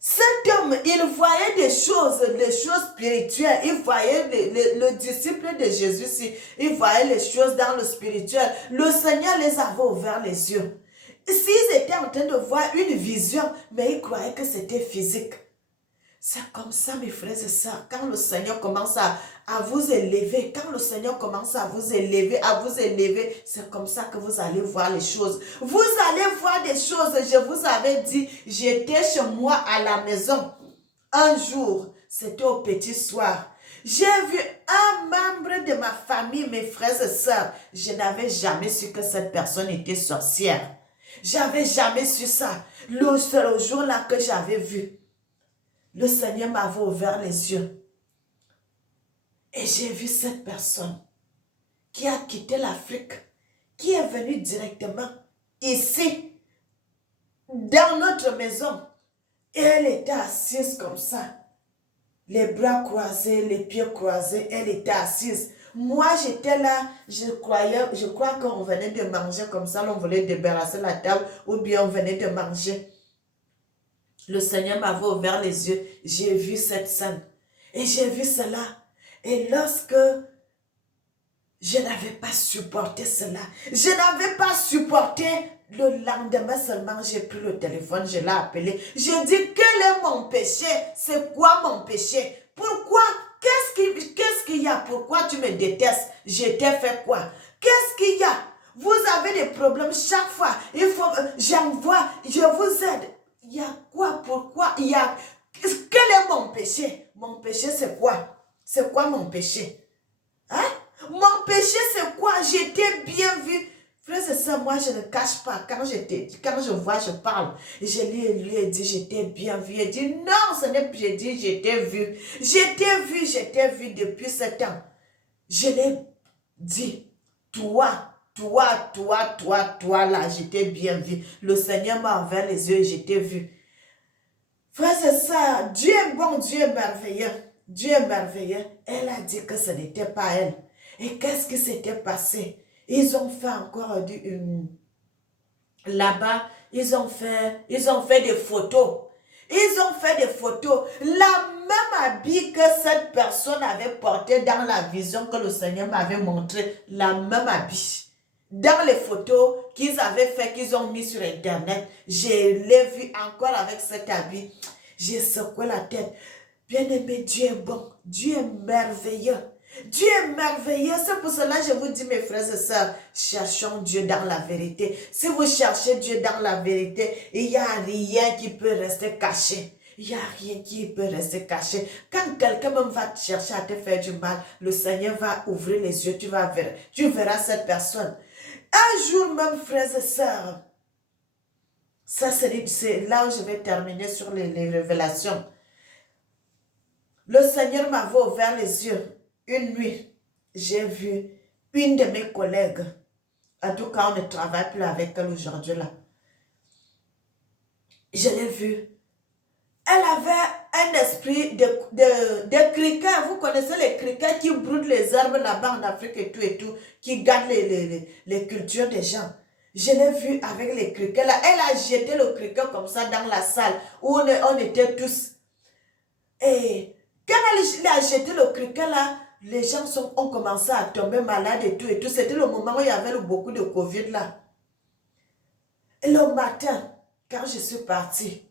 Cet homme, il voyait des choses spirituelles. Il voyait le disciple de Jésus, il voyait les choses dans le spirituel. Le Seigneur les avait ouverts les yeux. S'ils étaient en train de voir une vision, mais ils croyaient que c'était physique. C'est comme ça, mes frères et sœurs, quand le Seigneur commence à vous élever, c'est comme ça que vous allez voir les choses. Vous allez voir des choses, je vous avais dit, j'étais chez moi à la maison. Un jour, c'était au petit soir. J'ai vu un membre de ma famille, mes frères et sœurs. Je n'avais jamais su que cette personne était sorcière. J'avais jamais su ça. Le seul jour-là que j'avais vu, le Seigneur m'avait ouvert les yeux. Et j'ai vu cette personne qui a quitté l'Afrique, qui est venue directement ici, dans notre maison. Et elle était assise comme ça, les bras croisés, les pieds croisés, elle était assise. Moi, j'étais là, je crois qu'on venait de manger comme ça, on voulait débarrasser la table, ou bien on venait de manger. Le Seigneur m'avait ouvert les yeux, j'ai vu cette scène. Et j'ai vu cela. Et lorsque je n'avais pas supporté cela, je n'avais pas supporté, le lendemain seulement, j'ai pris le téléphone, je l'ai appelé. J'ai dit, quel est mon péché? C'est quoi mon péché? Pourquoi? Qu'est-ce qu'il y a? Pourquoi tu me détestes? Je t'ai fait quoi? Qu'est-ce qu'il y a? Vous avez des problèmes chaque fois. Il faut, j'envoie, je vous aide. Il y a quoi? Pourquoi? Il y a, quel est mon péché? Mon péché, c'est quoi? C'est quoi mon péché? Hein? Mon péché, c'est quoi? J'étais bien vu. Frère, c'est ça, moi, je ne cache pas. Quand je vois, je parle. Je lui ai dit, j'étais bien vu. Il dit, non, ce n'est pas. J'ai dit, j'étais vu. J'étais vu depuis ce temps. Je l'ai dit, toi, là, j'étais bien vu. Le Seigneur m'a ouvert les yeux et j'étais vu. Frère, c'est ça. Dieu est bon, Dieu est merveilleux. Dieu est merveilleux. Elle a dit que ce n'était pas elle. Et qu'est-ce qui s'était passé? Ils ont fait encore là-bas, ils ont fait des photos. Ils ont fait des photos. La même habit que cette personne avait porté dans la vision que le Seigneur m'avait montré. La même habit. Dans les photos qu'ils avaient fait, qu'ils ont mis sur Internet, je l'ai vu encore avec cet habit. J'ai secoué la tête. Bien-aimé, Dieu est bon. Dieu est merveilleux. Dieu est merveilleux. C'est pour cela que je vous dis, mes frères et sœurs, cherchons Dieu dans la vérité. Si vous cherchez Dieu dans la vérité, il n'y a rien qui peut rester caché. Il n'y a rien qui peut rester caché. Quand quelqu'un même va chercher à te faire du mal, le Seigneur va ouvrir les yeux. Tu verras cette personne. Un jour même, frères et sœurs, ça c'est là où je vais terminer sur les révélations. Le Seigneur m'avait ouvert les yeux. Une nuit, j'ai vu une de mes collègues. En tout cas, on ne travaille plus avec elle aujourd'hui là. Je l'ai vue. Elle avait un esprit de criquet. Vous connaissez les criquets qui broutent les herbes là-bas en Afrique et tout, qui gardent les cultures des gens. Je l'ai vue avec les criquets là. Elle a jeté le criquet comme ça dans la salle où on était tous. Et quand elle a jeté le criquet là, les gens ont commencé à tomber malades et tout. C'était le moment où il y avait beaucoup de Covid là. Et le matin, quand je suis partie,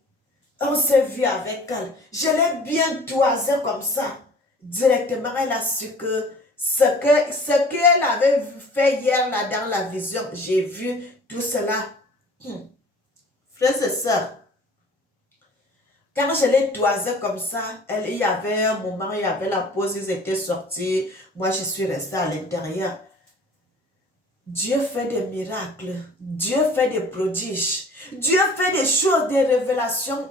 on s'est vu avec elle. Je l'ai bien toisé comme ça. Directement, elle a su que ce qu'elle avait fait hier là dans la vision, j'ai vu tout cela. Frères et sœurs, quand je l'ai toisé comme ça, il y avait un moment, il y avait la pause, ils étaient sortis. Moi, je suis restée à l'intérieur. Dieu fait des miracles. Dieu fait des prodiges. Dieu fait des choses, des révélations.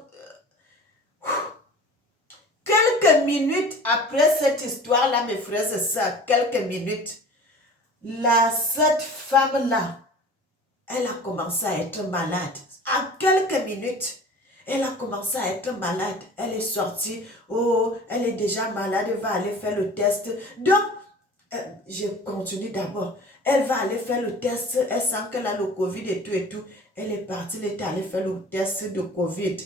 Quelques minutes après cette histoire-là, mes frères et sœurs, quelques minutes, cette femme-là, elle a commencé à être malade. En quelques minutes, elle a commencé à être malade. Elle est sortie. Oh, elle est déjà malade. Elle va aller faire le test. Donc, je continue d'abord. Elle va aller faire le test. Elle sent qu'elle a le Covid et tout et tout. Elle est partie. Elle est allée faire le test de Covid.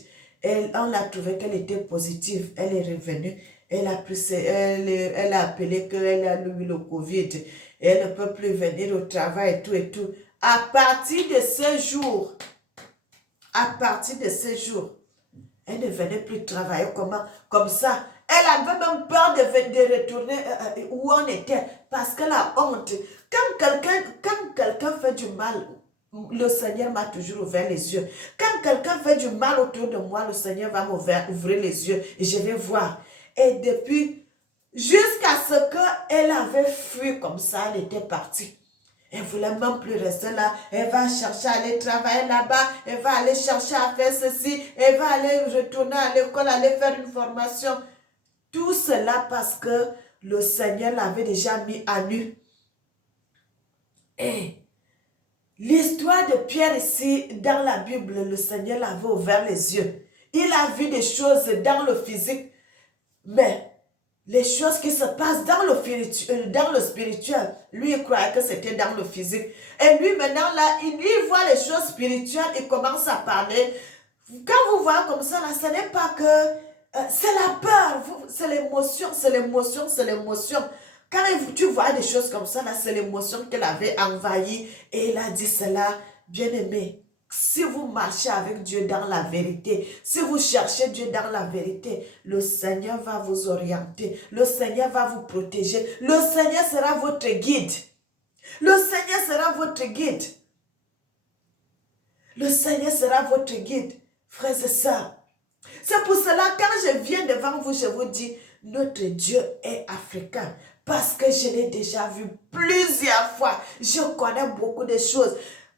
On a trouvé qu'elle était positive. Elle est revenue. Elle a appelé qu'elle a eu le Covid. Et elle ne peut plus venir au travail et tout et tout. À partir de ce jour, elle ne venait plus travailler comme ça. Elle avait même peur de retourner où on était parce qu'elle a honte. Quand quelqu'un fait du mal, le Seigneur m'a toujours ouvert les yeux. Quand quelqu'un fait du mal autour de moi, le Seigneur va m'ouvrir les yeux et je vais voir. Et depuis, jusqu'à ce qu'elle avait fui comme ça, elle était partie. Elle ne voulait même plus rester là. Elle va chercher à aller travailler là-bas. Elle va aller chercher à faire ceci. Elle va aller retourner à l'école, aller faire une formation. Tout cela parce que le Seigneur l'avait déjà mis à nu. Et l'histoire de Pierre ici, dans la Bible, le Seigneur l'avait ouvert les yeux. Il a vu des choses dans le physique. Mais les choses qui se passent dans le spirituel, lui, il croyait que c'était dans le physique. Et lui, maintenant, là, il voit les choses spirituelles, il commence à parler. Quand vous voyez comme ça, là, ce n'est pas que... c'est la peur, c'est l'émotion, c'est l'émotion, c'est l'émotion. Quand tu vois des choses comme ça, là, c'est l'émotion qu'elle avait envahi. Et il a dit cela, bien-aimé. Si vous marchez avec Dieu dans la vérité, si vous cherchez Dieu dans la vérité, le Seigneur va vous orienter, le Seigneur va vous protéger, le Seigneur sera votre guide. Le Seigneur sera votre guide. Le Seigneur sera votre guide, frères et sœurs. C'est pour cela, quand je viens devant vous, je vous dis, notre Dieu est africain. Parce que je l'ai déjà vu plusieurs fois. Je connais beaucoup de choses.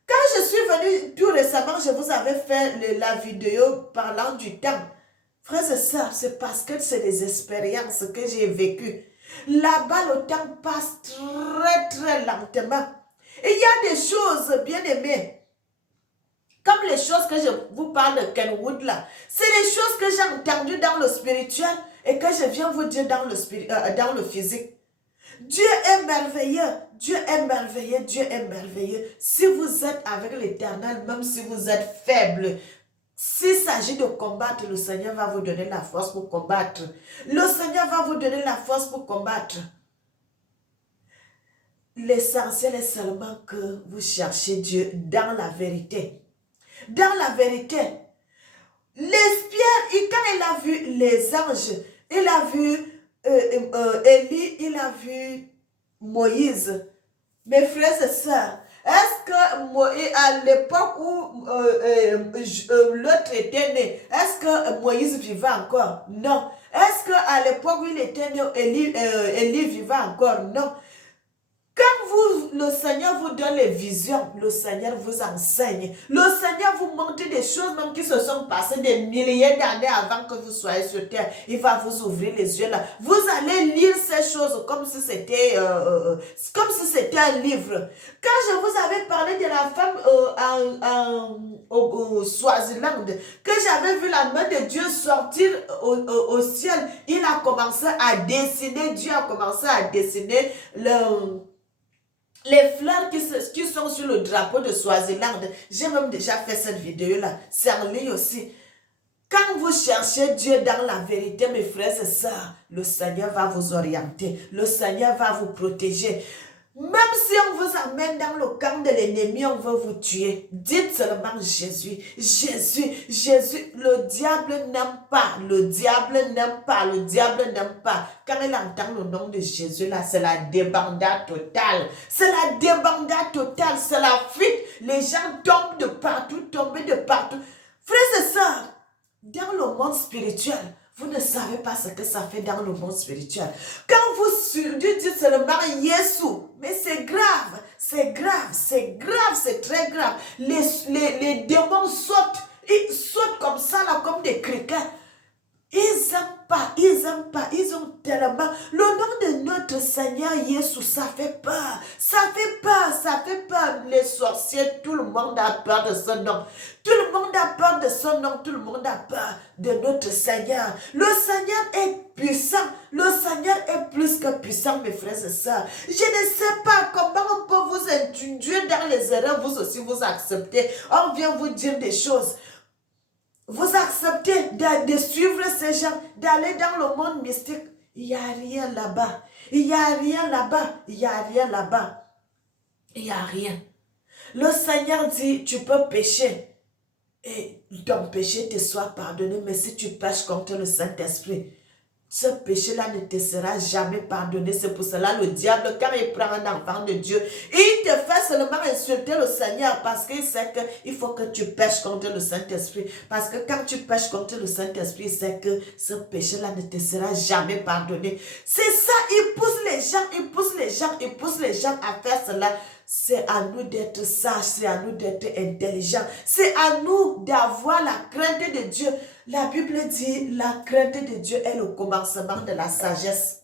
Quand je suis venue tout récemment, je vous avais fait la vidéo parlant du temps. Frères et sœurs, c'est parce que c'est des expériences que j'ai vécues. Là-bas, le temps passe très, très lentement. Et il y a des choses, bien aimées, comme les choses que je vous parle de Kenwood là. C'est les choses que j'ai entendues dans le spirituel et que je viens vous dire dans le physique. Dieu est merveilleux, Dieu est merveilleux, Dieu est merveilleux. Si vous êtes avec l'Éternel, même si vous êtes faible, s'il s'agit de combattre, le Seigneur va vous donner la force pour combattre. Le Seigneur va vous donner la force pour combattre. L'essentiel est seulement que vous cherchez Dieu dans la vérité. Dans la vérité. Pierre, quand il a vu les anges, il a vu Élie, il a vu Moïse. Mes frères et sœurs, est-ce que Moïse, à l'époque où l'autre était né, est-ce que Moïse vivait encore? Non. Est-ce qu'à l'époque où il était né, Élie vivait encore? Non. Quand le Seigneur vous donne les visions, le Seigneur vous enseigne. Le Seigneur vous montre des choses même qui se sont passées des milliers d'années avant que vous soyez sur terre. Il va vous ouvrir les yeux là. Vous allez lire ces choses comme si c'était un livre. Quand je vous avais parlé de la femme au Swaziland, que j'avais vu la main de Dieu sortir au ciel, il a commencé à dessiner, Dieu a commencé à dessiner les fleurs qui sont sur le drapeau de Swaziland. J'ai même déjà fait cette vidéo-là. C'est en ligne aussi. Quand vous cherchez Dieu dans la vérité, mes frères et sœurs, le Seigneur va vous orienter. Le Seigneur va vous protéger. Même si on vous amène dans le camp de l'ennemi, on veut vous tuer. Dites seulement Jésus, Jésus, Jésus. Le diable n'aime pas, le diable n'aime pas, le diable n'aime pas. Quand il entend le nom de Jésus, là, c'est la débandade totale. C'est la débandade totale, c'est la fuite. Les gens tombent de partout, tombent de partout. Frères et sœurs, dans le monde spirituel, vous ne savez pas ce que ça fait dans le monde spirituel. Quand vous dites seulement Jésus, mais c'est grave, c'est grave, c'est grave, c'est très grave. Les démons sautent, ils sautent comme ça, là, comme des criquets. Ils n'aiment pas. Ils ont tellement... Le nom de notre Seigneur Jésus, ça fait peur. Ça fait peur, ça fait peur. Les sorciers, tout le monde a peur de son nom. Tout le monde a peur de son nom. Tout le monde a peur de notre Seigneur. Le Seigneur est puissant. Le Seigneur est plus que puissant, mes frères et sœurs. Je ne sais pas comment on peut vous induire dans les erreurs. Vous aussi, vous acceptez. On vient vous dire des choses. Vous acceptez de suivre ces gens, d'aller dans le monde mystique. Il n'y a rien là-bas. Il n'y a rien là-bas. Il n'y a rien là-bas. Il n'y a rien. Le Seigneur dit, tu peux pécher. Et ton péché te soit pardonné. Mais si tu pêches contre le Saint-Esprit, ce péché-là ne te sera jamais pardonné. C'est pour cela le diable, quand il prend un enfant de Dieu, il te fait seulement insulter le Seigneur parce qu'il sait qu'il faut que tu pêches contre le Saint-Esprit. Parce que quand tu pêches contre le Saint-Esprit, il sait que ce péché-là ne te sera jamais pardonné. C'est ça, il pousse les gens, il pousse les gens, il pousse les gens à faire cela. C'est à nous d'être sages, c'est à nous d'être intelligents, c'est à nous d'avoir la crainte de Dieu. La Bible dit, la crainte de Dieu est le commencement de la sagesse.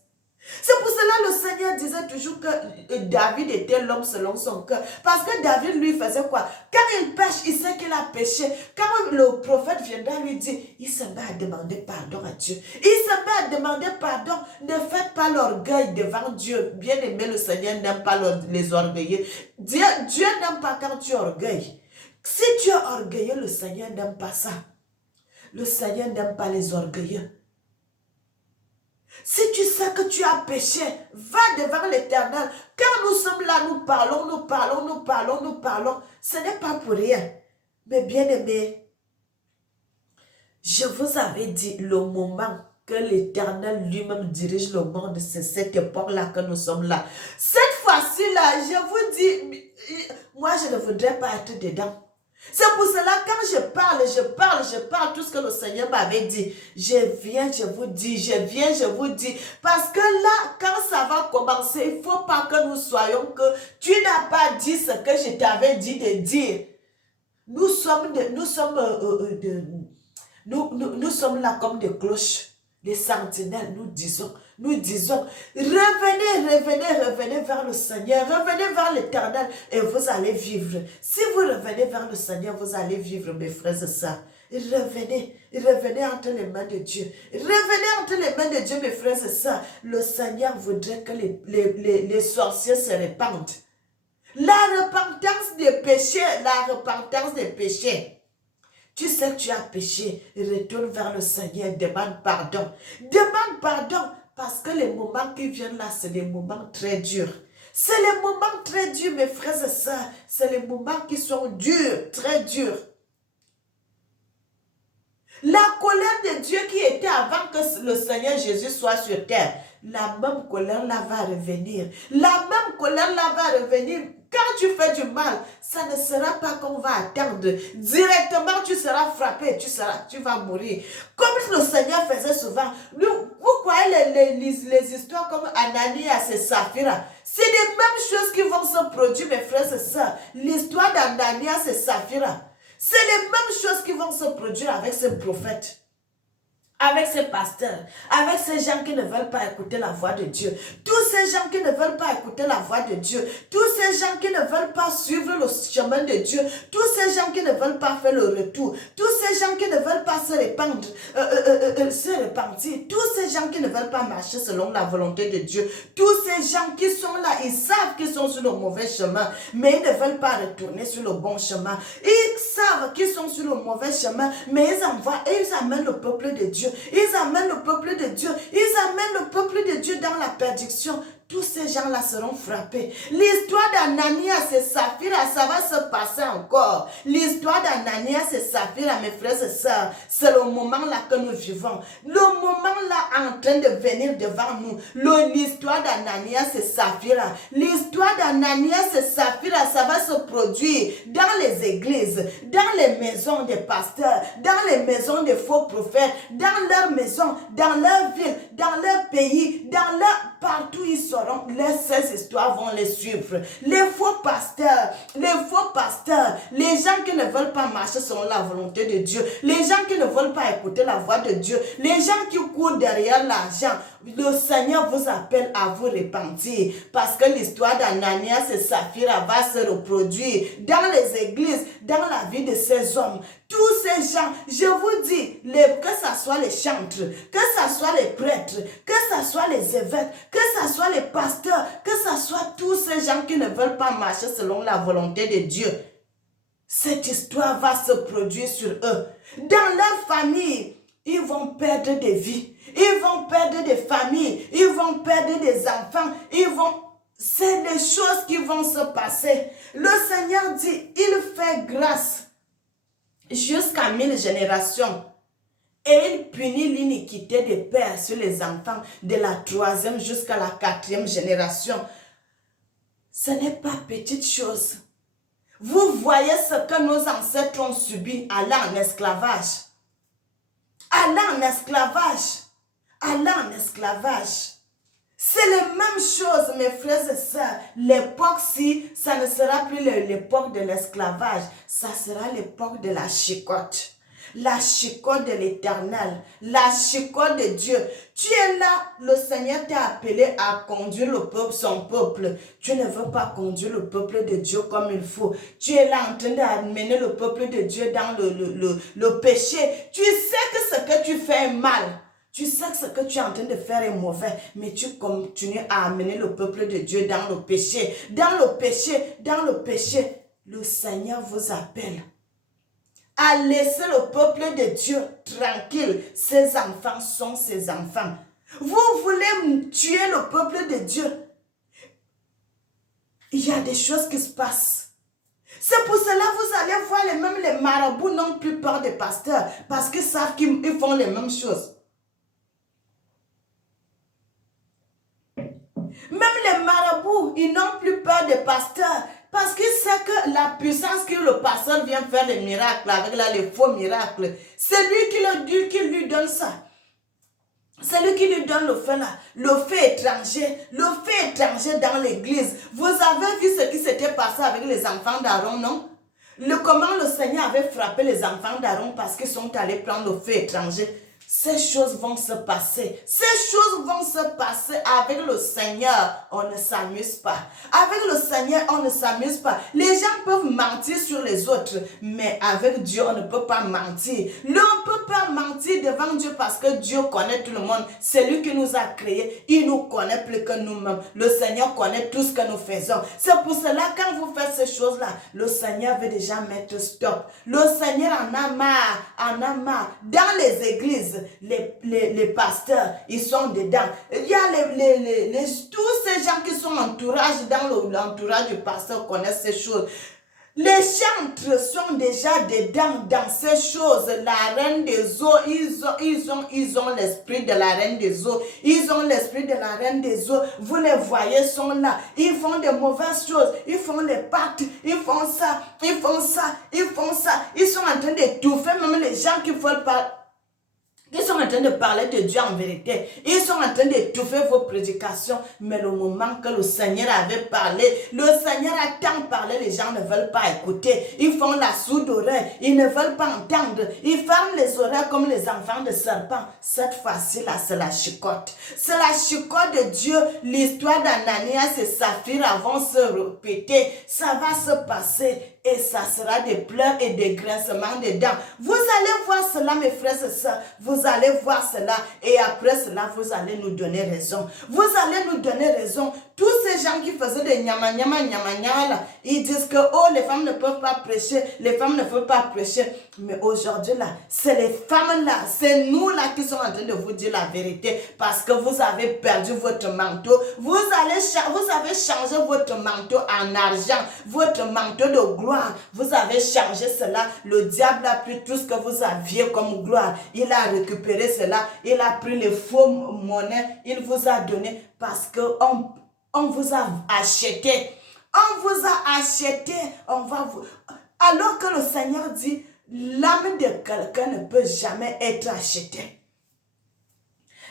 C'est pour cela le Seigneur disait toujours que David était l'homme selon son cœur. Parce que David lui faisait quoi? Quand il pêche, il sait qu'il a péché. Quand le prophète viendra lui dire, il se met à demander pardon à Dieu. Il se met à demander pardon. Ne faites pas l'orgueil devant Dieu. Bien aimé, le Seigneur n'aime pas les orgueilleux. Dieu n'aime pas quand tu es orgueil. Si tu es orgueilleux, le Seigneur n'aime pas ça. Le Seigneur n'aime pas les orgueilleux. Si tu sais que tu as péché, va devant l'Éternel. Quand nous sommes là, nous parlons, nous parlons, nous parlons, nous parlons. Ce n'est pas pour rien. Mais bien aimé, je vous avais dit le moment que l'Éternel lui-même dirige le monde, c'est cette époque-là que nous sommes là. Cette fois-ci-là, je vous dis, moi je ne voudrais pas être dedans. C'est pour cela, quand je parle, tout ce que le Seigneur m'avait dit. Je viens, je vous dis, je viens, je vous dis. Parce que là, quand ça va commencer, il ne faut pas que nous soyons que tu n'as pas dit ce que je t'avais dit de dire. Nous sommes là comme des cloches, des sentinelles, nous disons, revenez vers le Seigneur, revenez vers l'Éternel et vous allez vivre. Si vous revenez vers le Seigneur, vous allez vivre, mes frères et sœurs. Revenez entre les mains de Dieu. Revenez entre les mains de Dieu, mes frères et sœurs. Le Seigneur voudrait que les sorciers se répandent. La repentance des péchés, Tu sais que tu as péché, retourne vers le Seigneur, demande pardon. Demande pardon, parce que les moments qui viennent là, c'est des moments très durs. C'est les moments très durs, mes frères et sœurs. C'est les moments qui sont durs, très durs. La colère de Dieu qui était avant que le Seigneur Jésus soit sur terre, la même colère là va revenir. La même colère là va revenir. Quand tu fais du mal, ça ne sera pas qu'on va attendre. Directement, tu seras frappé, tu vas mourir. Comme le Seigneur faisait souvent. Vous croyez les histoires comme Ananias et Saphira? C'est les mêmes choses qui vont se produire, mes frères et sœurs. L'histoire d'Ananias et Saphira. C'est les mêmes choses qui vont se produire avec ces prophètes, avec ces pasteurs, avec ces gens qui ne veulent pas écouter la voix de Dieu. Tous ces gens qui ne veulent pas écouter la voix de Dieu. Tous ces gens qui ne veulent pas suivre le chemin de Dieu. Tous ces gens qui ne veulent pas faire le retour. Tous ces gens qui ne veulent pas se répandre, se repentir. Tous ces gens qui ne veulent pas marcher selon la volonté de Dieu. Tous ces gens qui sont là, ils savent qu'ils sont sur le mauvais chemin, mais ils ne veulent pas retourner sur le bon chemin. Ils savent qu'ils sont sur le mauvais chemin, mais ils amènent le peuple de Dieu. Ils amènent le peuple de Dieu. Ils amènent le peuple de Dieu dans la perdition. Tous ces gens-là seront frappés. L'histoire d'Ananias et Saphira, ça va se passer encore. L'histoire d'Ananias et Saphira, mes frères et sœurs, c'est le moment-là que nous vivons. Le moment-là en train de venir devant nous. L'histoire d'Ananias et Saphira. L'histoire d'Ananias et Saphira, ça va se produire dans les églises, dans les maisons des pasteurs, dans les maisons des faux prophètes, dans leurs maisons, dans leur ville, dans leur pays, partout ils sont ces histoires vont les suivre. Les faux pasteurs, les gens qui ne veulent pas marcher selon la volonté de Dieu, les gens qui ne veulent pas écouter la voix de Dieu, les gens qui courent derrière l'argent. Le Seigneur vous appelle à vous repentir parce que l'histoire d'Ananias et Saphira va se reproduire dans les églises, dans la vie de ces hommes. Tous ces gens, je vous dis, que ce soit les chantres, que ce soit les prêtres, que ce soit les évêques, que ce soit les pasteurs, que ce soit tous ces gens qui ne veulent pas marcher selon la volonté de Dieu, cette histoire va se produire sur eux. Dans leur famille, ils vont perdre des vies, ils vont perdre des familles, ils vont perdre des enfants, c'est les choses qui vont se passer. Le Seigneur dit, il fait grâce jusqu'à 1000 générations. Et il punit l'iniquité des pères sur les enfants de la 3e jusqu'à la 4e génération. Ce n'est pas petite chose. Vous voyez ce que nos ancêtres ont subi allant en esclavage. Allant en esclavage. Allant en esclavage. C'est la même chose, mes frères et sœurs. L'époque-ci, ça ne sera plus l'époque de l'esclavage. Ça sera l'époque de la chicotte. La chicotte de l'Éternel. La chicotte de Dieu. Tu es là, le Seigneur t'a appelé à conduire le peuple, son peuple. Tu ne veux pas conduire le peuple de Dieu comme il faut. Tu es là en train d'amener le peuple de Dieu dans le péché. Tu sais que ce que tu fais est mal. Tu sais que ce que tu es en train de faire est mauvais, mais tu continues à amener le peuple de Dieu dans le péché. Dans le péché, dans le péché. Le Seigneur vous appelle à laisser le peuple de Dieu tranquille. Ses enfants sont ses enfants. Vous voulez tuer le peuple de Dieu. Il y a des choses qui se passent. C'est pour cela que vous allez voir même les marabouts n'ont plus peur des pasteurs parce qu'ils savent qu'ils font les mêmes choses. Même les marabouts, ils n'ont plus peur des pasteurs parce qu'ils savent que la puissance que le pasteur vient faire les miracles, avec les faux miracles, c'est lui qui lui donne ça. C'est lui qui lui donne le fait là, le fait étranger dans l'église. Vous avez vu ce qui s'était passé avec les enfants d'Aaron, non? Comment le Seigneur avait frappé les enfants d'Aaron parce qu'ils sont allés prendre le fait étranger. Ces choses vont se passer. Ces choses vont se passer avec le Seigneur. On ne s'amuse pas. Avec le Seigneur, on ne s'amuse pas. Les gens peuvent mentir sur les autres, mais avec Dieu, on ne peut pas mentir. On ne peut pas mentir devant Dieu parce que Dieu connaît tout le monde. C'est lui qui nous a créés. Il nous connaît plus que nous-mêmes. Le Seigneur connaît tout ce que nous faisons. C'est pour cela, quand vous faites ces choses-là, le Seigneur veut déjà mettre stop. Le Seigneur en a marre. Dans les églises, les pasteurs, ils sont dedans. Il y a tous ces gens qui sont entourage dans l'entourage du pasteur connaissent ces choses. Les chantres sont déjà dedans dans ces choses. La reine des eaux, ils ont l'esprit de la reine des eaux. Ils ont l'esprit de la reine des eaux. Vous les voyez, sont là. Ils font de mauvaises choses. Ils font les pactes. Ils font ça. Ils sont en train d'étouffer même les gens qui ne veulent pas. Ils sont en train de parler de Dieu en vérité. Ils sont en train d'étouffer vos prédications. Mais le moment que le Seigneur avait parlé, le Seigneur a tant parlé, les gens ne veulent pas écouter. Ils font la sourde oreille. Ils ne veulent pas entendre. Ils ferment les oreilles comme les enfants de serpents. Cette fois-ci, là, c'est la chicotte. C'est la chicotte de Dieu. L'histoire d'Ananias et Saphira vont se répéter. Ça va se passer. Et ça sera des pleurs et des grincements de dents. Vous allez voir cela, mes frères et sœurs. Vous allez voir cela. Et après cela, vous allez nous donner raison. Vous allez nous donner raison. Tous ces gens qui faisaient des nyama là, ils disent que oh, les femmes ne peuvent pas prêcher. Les femmes ne peuvent pas prêcher. Mais aujourd'hui là, c'est les femmes là, c'est nous là qui sommes en train de vous dire la vérité. Parce que vous avez perdu votre manteau. Vous avez changé votre manteau en argent. Votre manteau de gloire. Vous avez changé cela. Le diable a pris tout ce que vous aviez comme gloire. Il a récupéré cela. Il a pris les faux monnaies. Il vous a donné parce que on vous a acheté. On vous a acheté. Alors que le Seigneur dit, l'âme de quelqu'un ne peut jamais être achetée.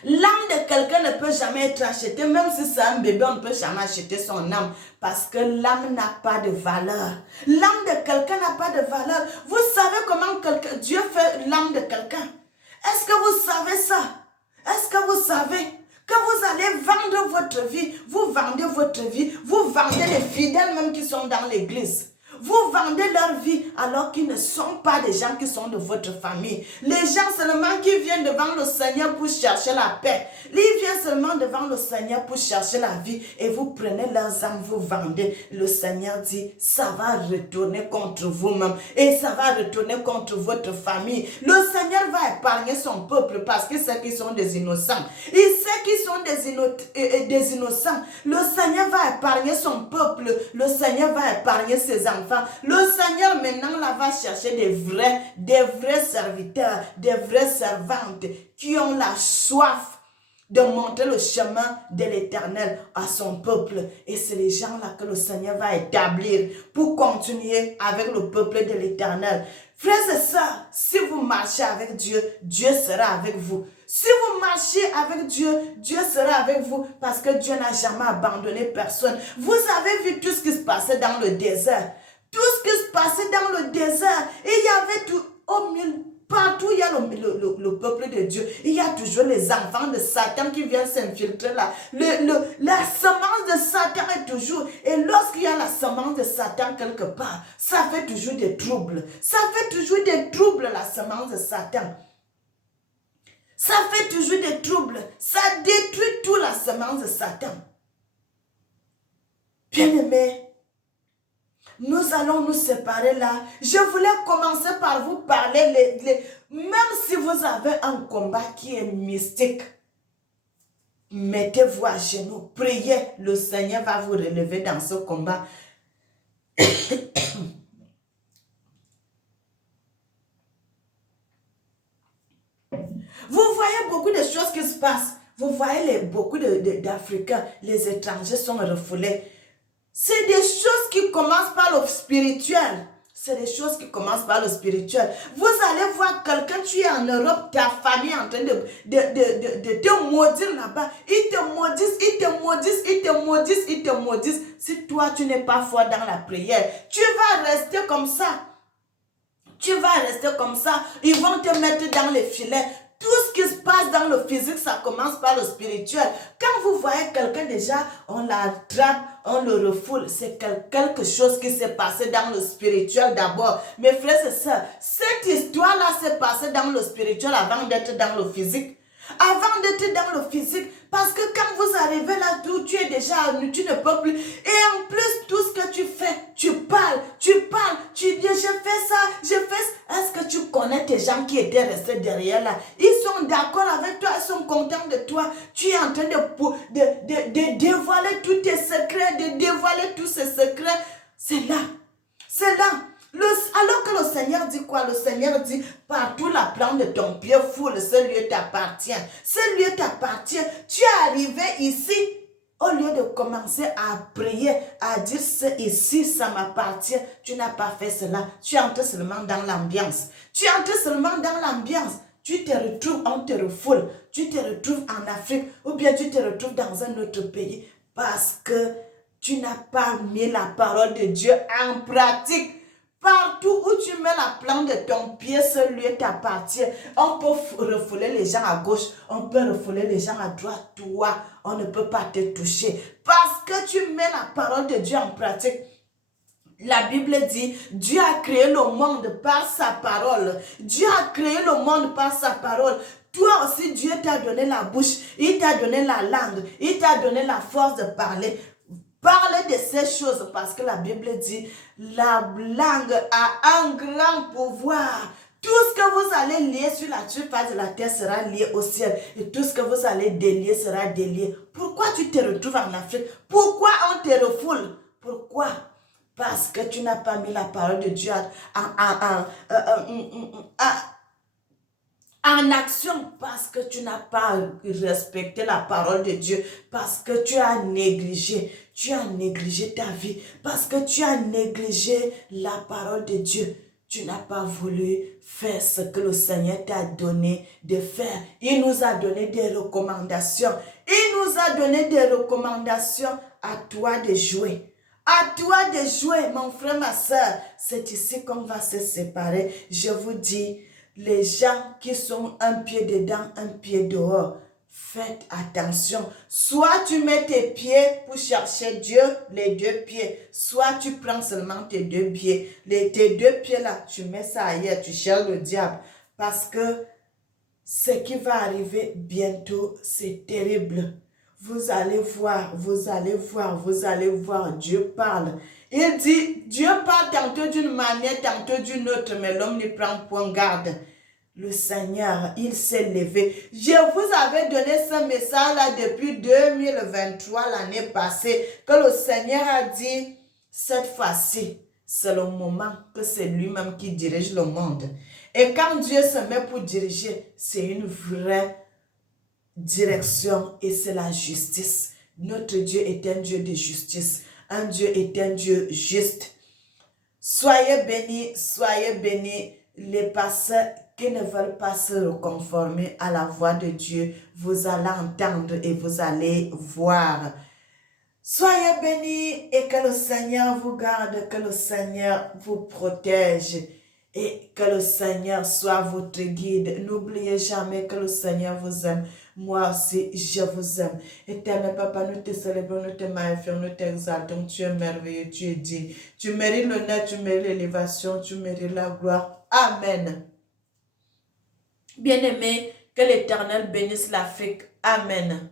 L'âme de quelqu'un ne peut jamais être achetée, même si c'est un bébé, on ne peut jamais acheter son âme, parce que l'âme n'a pas de valeur. L'âme de quelqu'un n'a pas de valeur. Vous savez comment Dieu fait l'âme de quelqu'un? Est-ce que vous savez ça? Est-ce que vous savez que vous allez vendre votre vie? Vous vendez votre vie, vous vendez les fidèles même qui sont dans l'église. Vous vendez leur vie alors qu'ils ne sont pas des gens qui sont de votre famille. Les gens seulement qui viennent devant le Seigneur pour chercher la paix. Ils viennent seulement devant le Seigneur pour chercher la vie. Et vous prenez leurs âmes, vous vendez. Le Seigneur dit, ça va retourner contre vous-même. Et ça va retourner contre votre famille. Le Seigneur va épargner son peuple parce qu'il sait qu'ils sont des innocents. Il sait qu'ils sont des innocents. Le Seigneur va épargner son peuple. Le Seigneur va épargner ses enfants. Le Seigneur maintenant là va chercher des vrais serviteurs, des vraies servantes qui ont la soif de montrer le chemin de l'Éternel à son peuple. Et c'est les gens-là que le Seigneur va établir pour continuer avec le peuple de l'Éternel. Frères et sœurs, si vous marchez avec Dieu, Dieu sera avec vous. Si vous marchez avec Dieu, Dieu sera avec vous parce que Dieu n'a jamais abandonné personne. Vous avez vu tout ce qui se passait dans le désert. Tout ce qui se passait dans le désert. Et il y avait tout au milieu. Partout il y a le peuple de Dieu. Il y a toujours les enfants de Satan qui viennent s'infiltrer là. La semence de Satan est toujours. Et lorsqu'il y a la semence de Satan quelque part, ça fait toujours des troubles. Ça fait toujours des troubles, la semence de Satan. Ça fait toujours des troubles. Ça détruit tout la semence de Satan. Bien-aimés, nous allons nous séparer là. Je voulais commencer par vous parler, même si vous avez un combat qui est mystique, mettez-vous à genoux, priez, le Seigneur va vous relever dans ce combat. Vous voyez beaucoup de choses qui se passent. Vous voyez beaucoup d'Africains, les étrangers sont refoulés. C'est des choses qui commencent par le spirituel. C'est des choses qui commencent par le spirituel. Vous allez voir quelqu'un, tu es en Europe, ta famille est en train de te maudire là-bas. Ils te maudissent, ils te maudissent, ils te maudissent, ils te maudissent. Si toi, tu n'es pas fort dans la prière, tu vas rester comme ça. Tu vas rester comme ça. Ils vont te mettre dans les filets. Tout ce qui se passe dans le physique, ça commence par le spirituel. Quand vous voyez quelqu'un déjà, on l'attrape, on le refoule. C'est quelque chose qui s'est passé dans le spirituel d'abord. Mes frères et sœurs, cette histoire-là s'est passée dans le spirituel avant d'être dans le physique. Avant d'être dans le physique, parce que quand vous arrivez là où tu es déjà, tu ne peux plus. Et en plus, tout ce que tu fais, tu parles, tu dis, je fais ça, je fais ça. Est-ce que tu connais tes gens qui étaient restés derrière là? Ils sont d'accord avec toi, ils sont contents de toi. Tu es en train de dévoiler tous tes secrets, de dévoiler tous ces secrets. C'est là. C'est là. Alors que le Seigneur dit quoi? Le Seigneur dit, partout la plante de ton pied foule, ce lieu t'appartient. Ce lieu t'appartient. Tu es arrivé ici, au lieu de commencer à prier, à dire, ici, ça m'appartient. Tu n'as pas fait cela. Tu entres seulement dans l'ambiance. Tu entres seulement dans l'ambiance. Tu te retrouves, on te refoule. Tu te retrouves en Afrique ou bien tu te retrouves dans un autre pays parce que tu n'as pas mis la parole de Dieu en pratique. Partout où tu mets la plante de ton pied, ce lieu t'appartient. On peut refouler les gens à gauche, on peut refouler les gens à droite. Toi, on ne peut pas te toucher. Parce que tu mets la parole de Dieu en pratique. La Bible dit, Dieu a créé le monde par sa parole. Dieu a créé le monde par sa parole. Toi aussi, Dieu t'a donné la bouche, il t'a donné la langue, il t'a donné la force de parler. Parlez de ces choses parce que la Bible dit, la langue a un grand pouvoir. Tout ce que vous allez lier sur la surface de la terre sera lié au ciel. Et tout ce que vous allez délier sera délié. Pourquoi tu te retrouves en Afrique? Pourquoi on te refoule? Pourquoi? Parce que tu n'as pas mis la parole de Dieu en action, parce que tu n'as pas respecté la parole de Dieu, parce que tu as négligé ta vie, parce que tu as négligé la parole de Dieu. Tu n'as pas voulu faire ce que le Seigneur t'a donné de faire. Il nous a donné des recommandations. Il nous a donné des recommandations à toi de jouer. À toi de jouer, mon frère, ma soeur. C'est ici qu'on va se séparer. Je vous dis, les gens qui sont un pied dedans, un pied dehors, faites attention. Soit tu mets tes pieds pour chercher Dieu, les deux pieds. Soit tu prends seulement tes deux pieds. Tes deux pieds là, tu mets ça ailleurs, tu cherches le diable. Parce que ce qui va arriver bientôt, c'est terrible. Vous allez voir, vous allez voir, vous allez voir, Dieu parle. Il dit, Dieu parle tantôt d'une manière, tantôt d'une autre, mais l'homme ne prend point garde. Le Seigneur, il s'est levé. Je vous avais donné ce message-là depuis 2023, l'année passée, que le Seigneur a dit, cette fois-ci, c'est le moment que c'est lui-même qui dirige le monde. Et quand Dieu se met pour diriger, c'est une vraie direction et c'est la justice. Notre Dieu est un Dieu de justice. Un Dieu est un Dieu juste. Soyez bénis, les pasteurs qui ne veulent pas se reconformer à la voix de Dieu, vous allez entendre et vous allez voir. Soyez bénis et que le Seigneur vous garde, que le Seigneur vous protège et que le Seigneur soit votre guide. N'oubliez jamais que le Seigneur vous aime. Moi aussi, je vous aime. Éternel Papa, nous te célébrons, nous te magnifions, nous t'exaltons. Tu es merveilleux, tu es digne. Tu mérites l'honneur, tu mérites l'élévation, tu mérites la gloire. Amen. Bien-aimé, que l'Éternel bénisse l'Afrique. Amen.